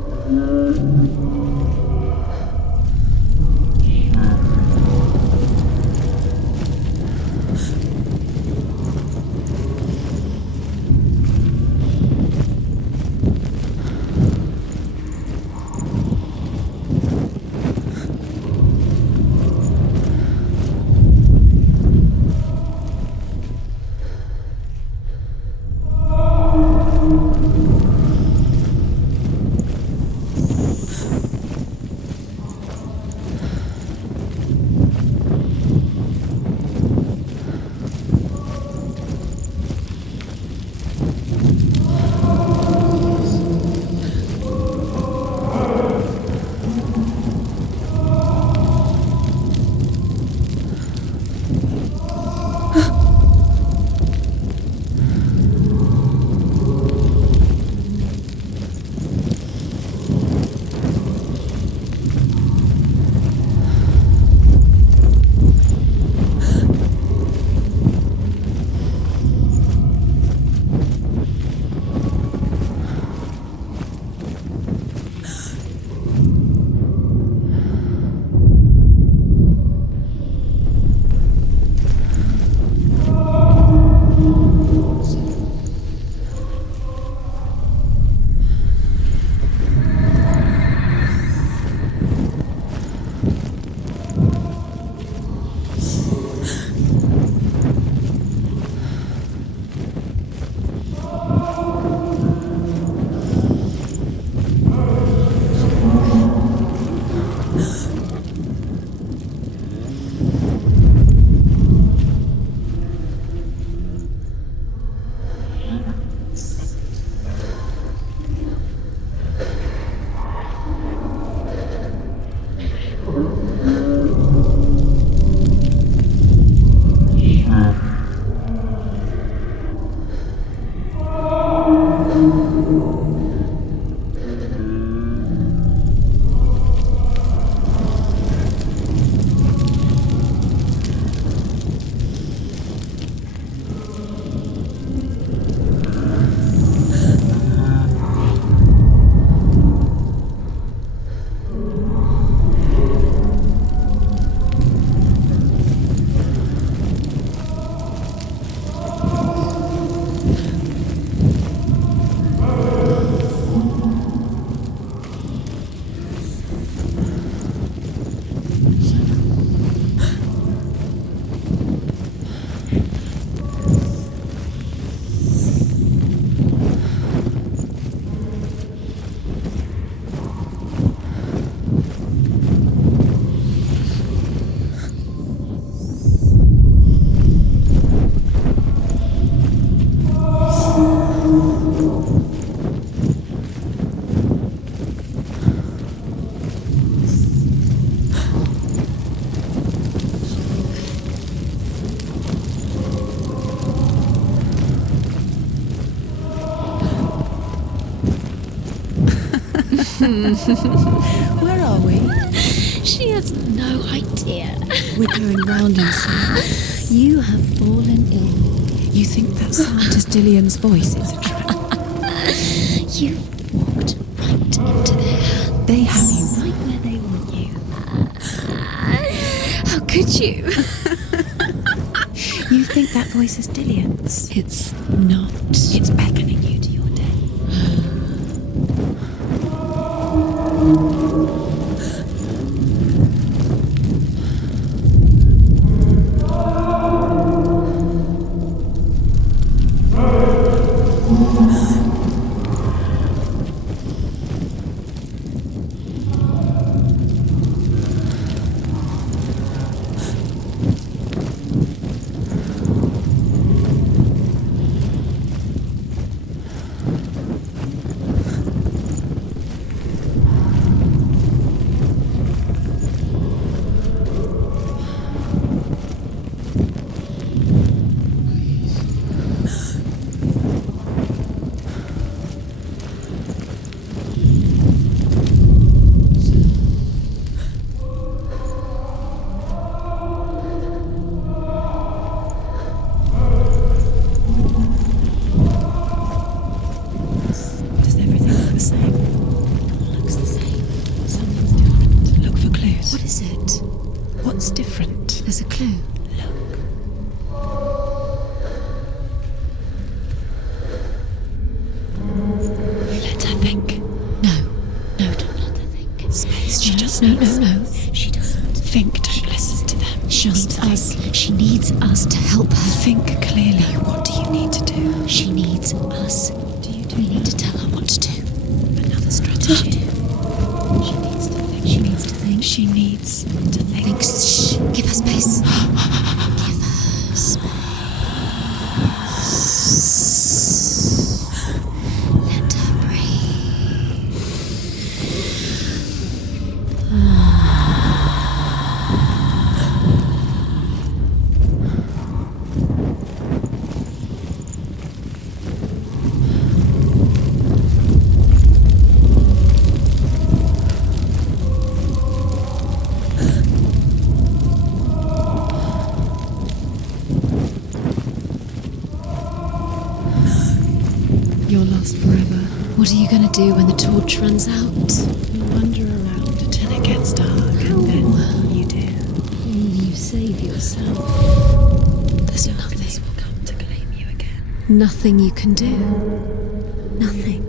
Where are we? She has no idea. We're going round in circles. You have fallen ill. You think that sound is Dillian's voice? It's a trap. You walked right into their hands. They have you right where they want you. How could you? You think that voice is Dillian's? It's not. It's beckoning you to your death. What's different? There's a clue. Let her think. No, don't let her think. Space. She just No. She doesn't think. Don't listen to them. She needs us. She needs us to help her. Think clearly. What do you need to do? She needs us. We need to tell her what to do. Another strategy. She needs to think. She needs to think. She needs to think. Shh. Give her space. Give her space. Let her breathe. You're lost forever. What are you going to do when the torch runs out? You wander around until it gets dark, and then you do. You save yourself. There's Darkness will come to claim you again. nothing you can do. Nothing.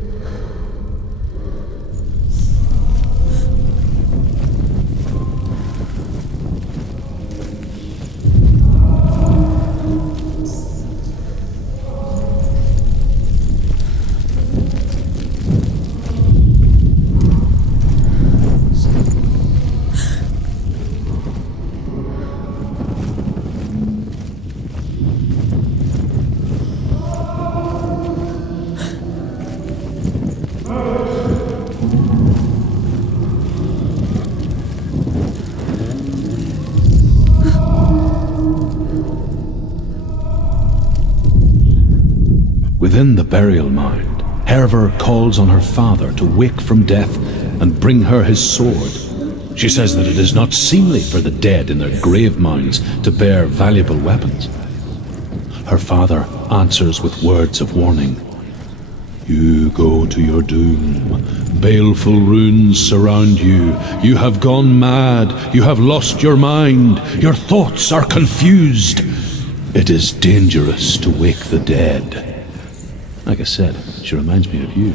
Within the burial mound, Herver calls on her father to wake from death and bring her his sword. She says that it is not seemly for the dead in their grave mounds to bear valuable weapons. Her father answers with words of warning. You go to your doom. Baleful runes surround you. You have gone mad. You have lost your mind. Your thoughts are confused. It is dangerous to wake the dead. Like I said, she reminds me of you.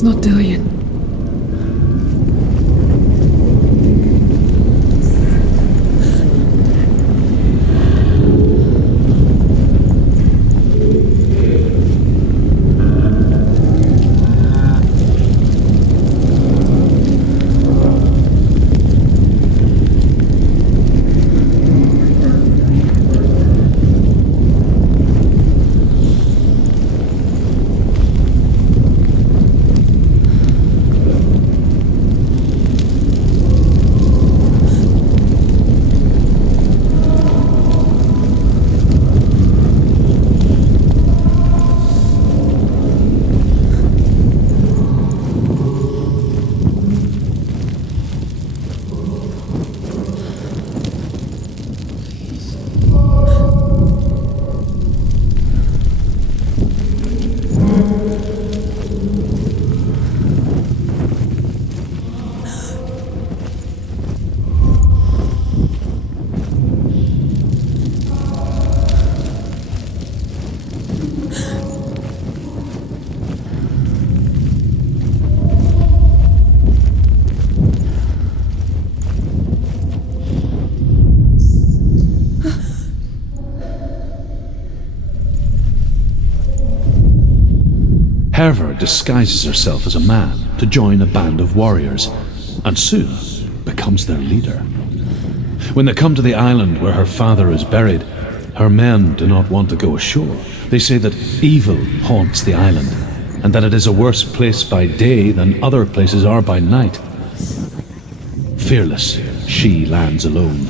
It's not Dillian. Herver disguises herself as a man to join a band of warriors, and soon becomes their leader. When they come to the island where her father is buried, her men do not want to go ashore. They say that evil haunts the island, and that it is a worse place by day than other places are by night. Fearless, she lands alone.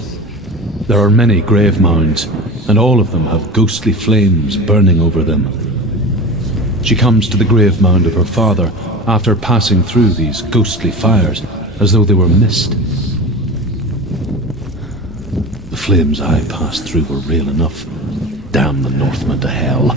There are many grave mounds, and all of them have ghostly flames burning over them. She comes to the grave mound of her father after passing through these ghostly fires as though they were mist. The flames I passed through were real enough. Damn the Northmen to hell.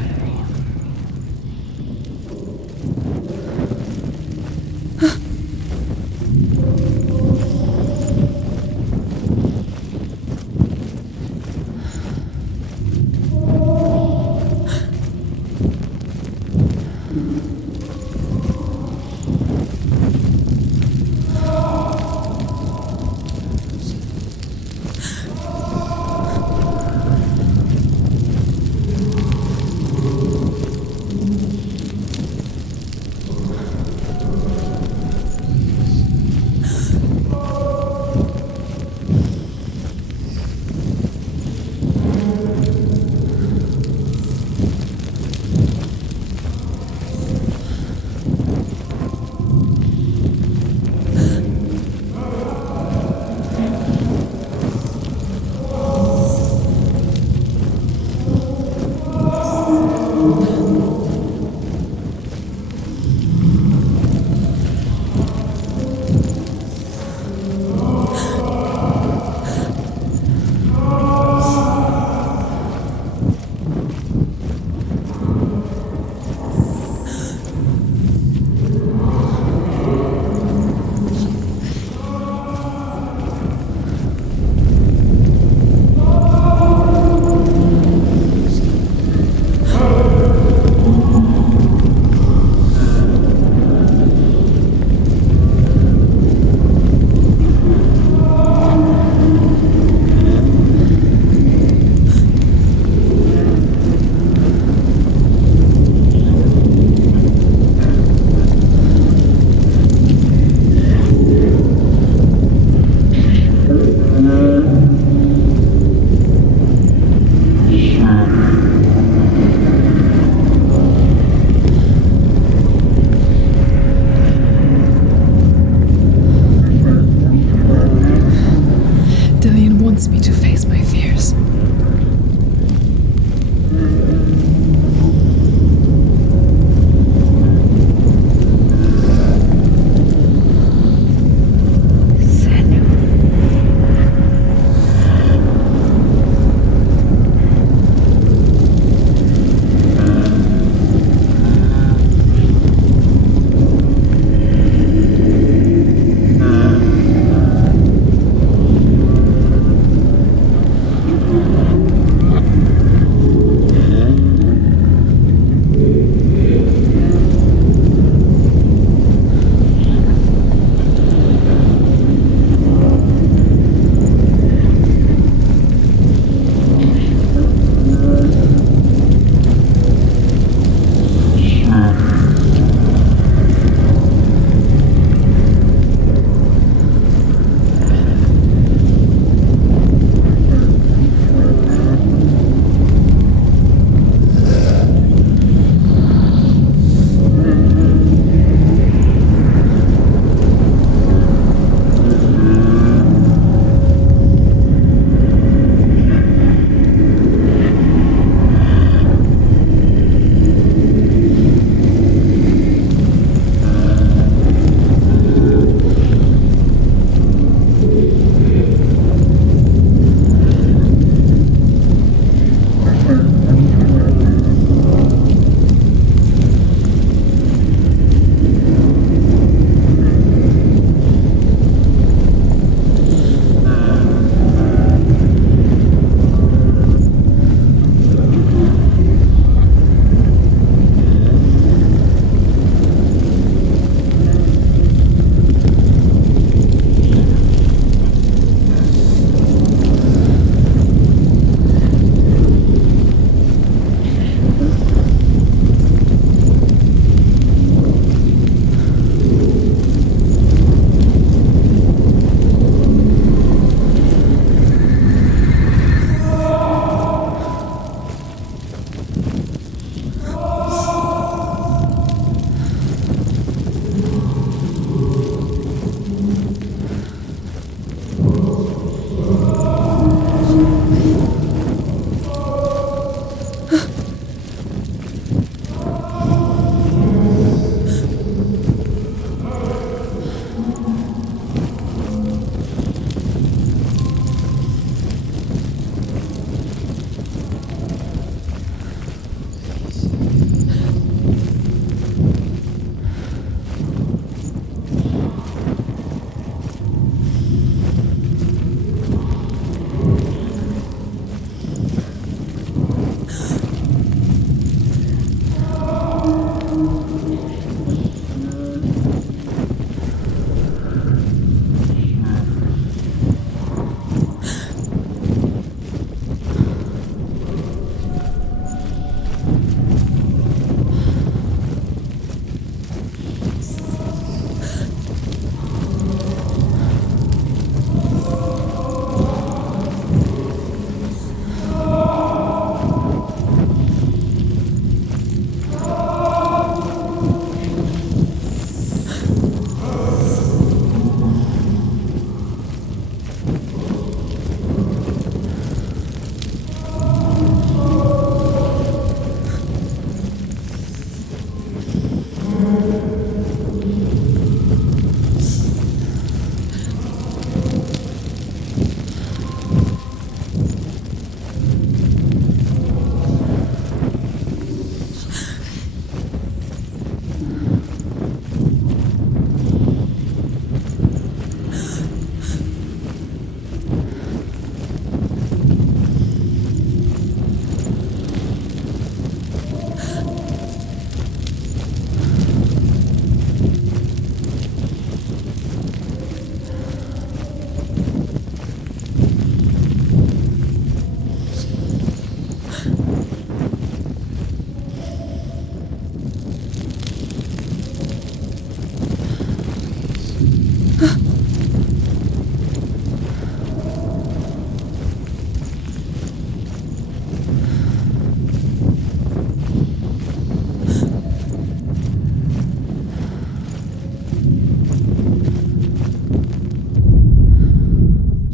Wants me to face my fears.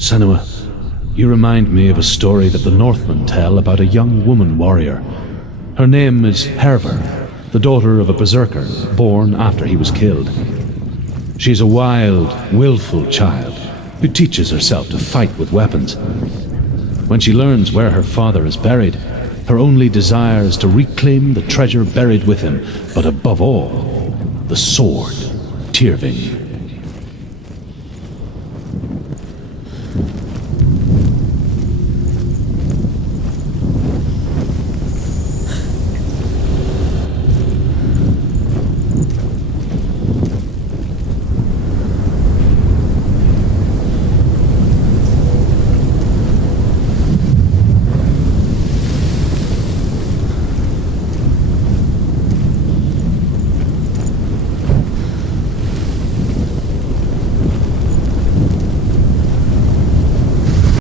Seanua, you remind me of a story that the Northmen tell about a young woman warrior. Her name is Herver, the daughter of a berserker born after he was killed. She's a wild, willful child who teaches herself to fight with weapons. When she learns where her father is buried, her only desire is to reclaim the treasure buried with him, but above all, the sword, Tyrving.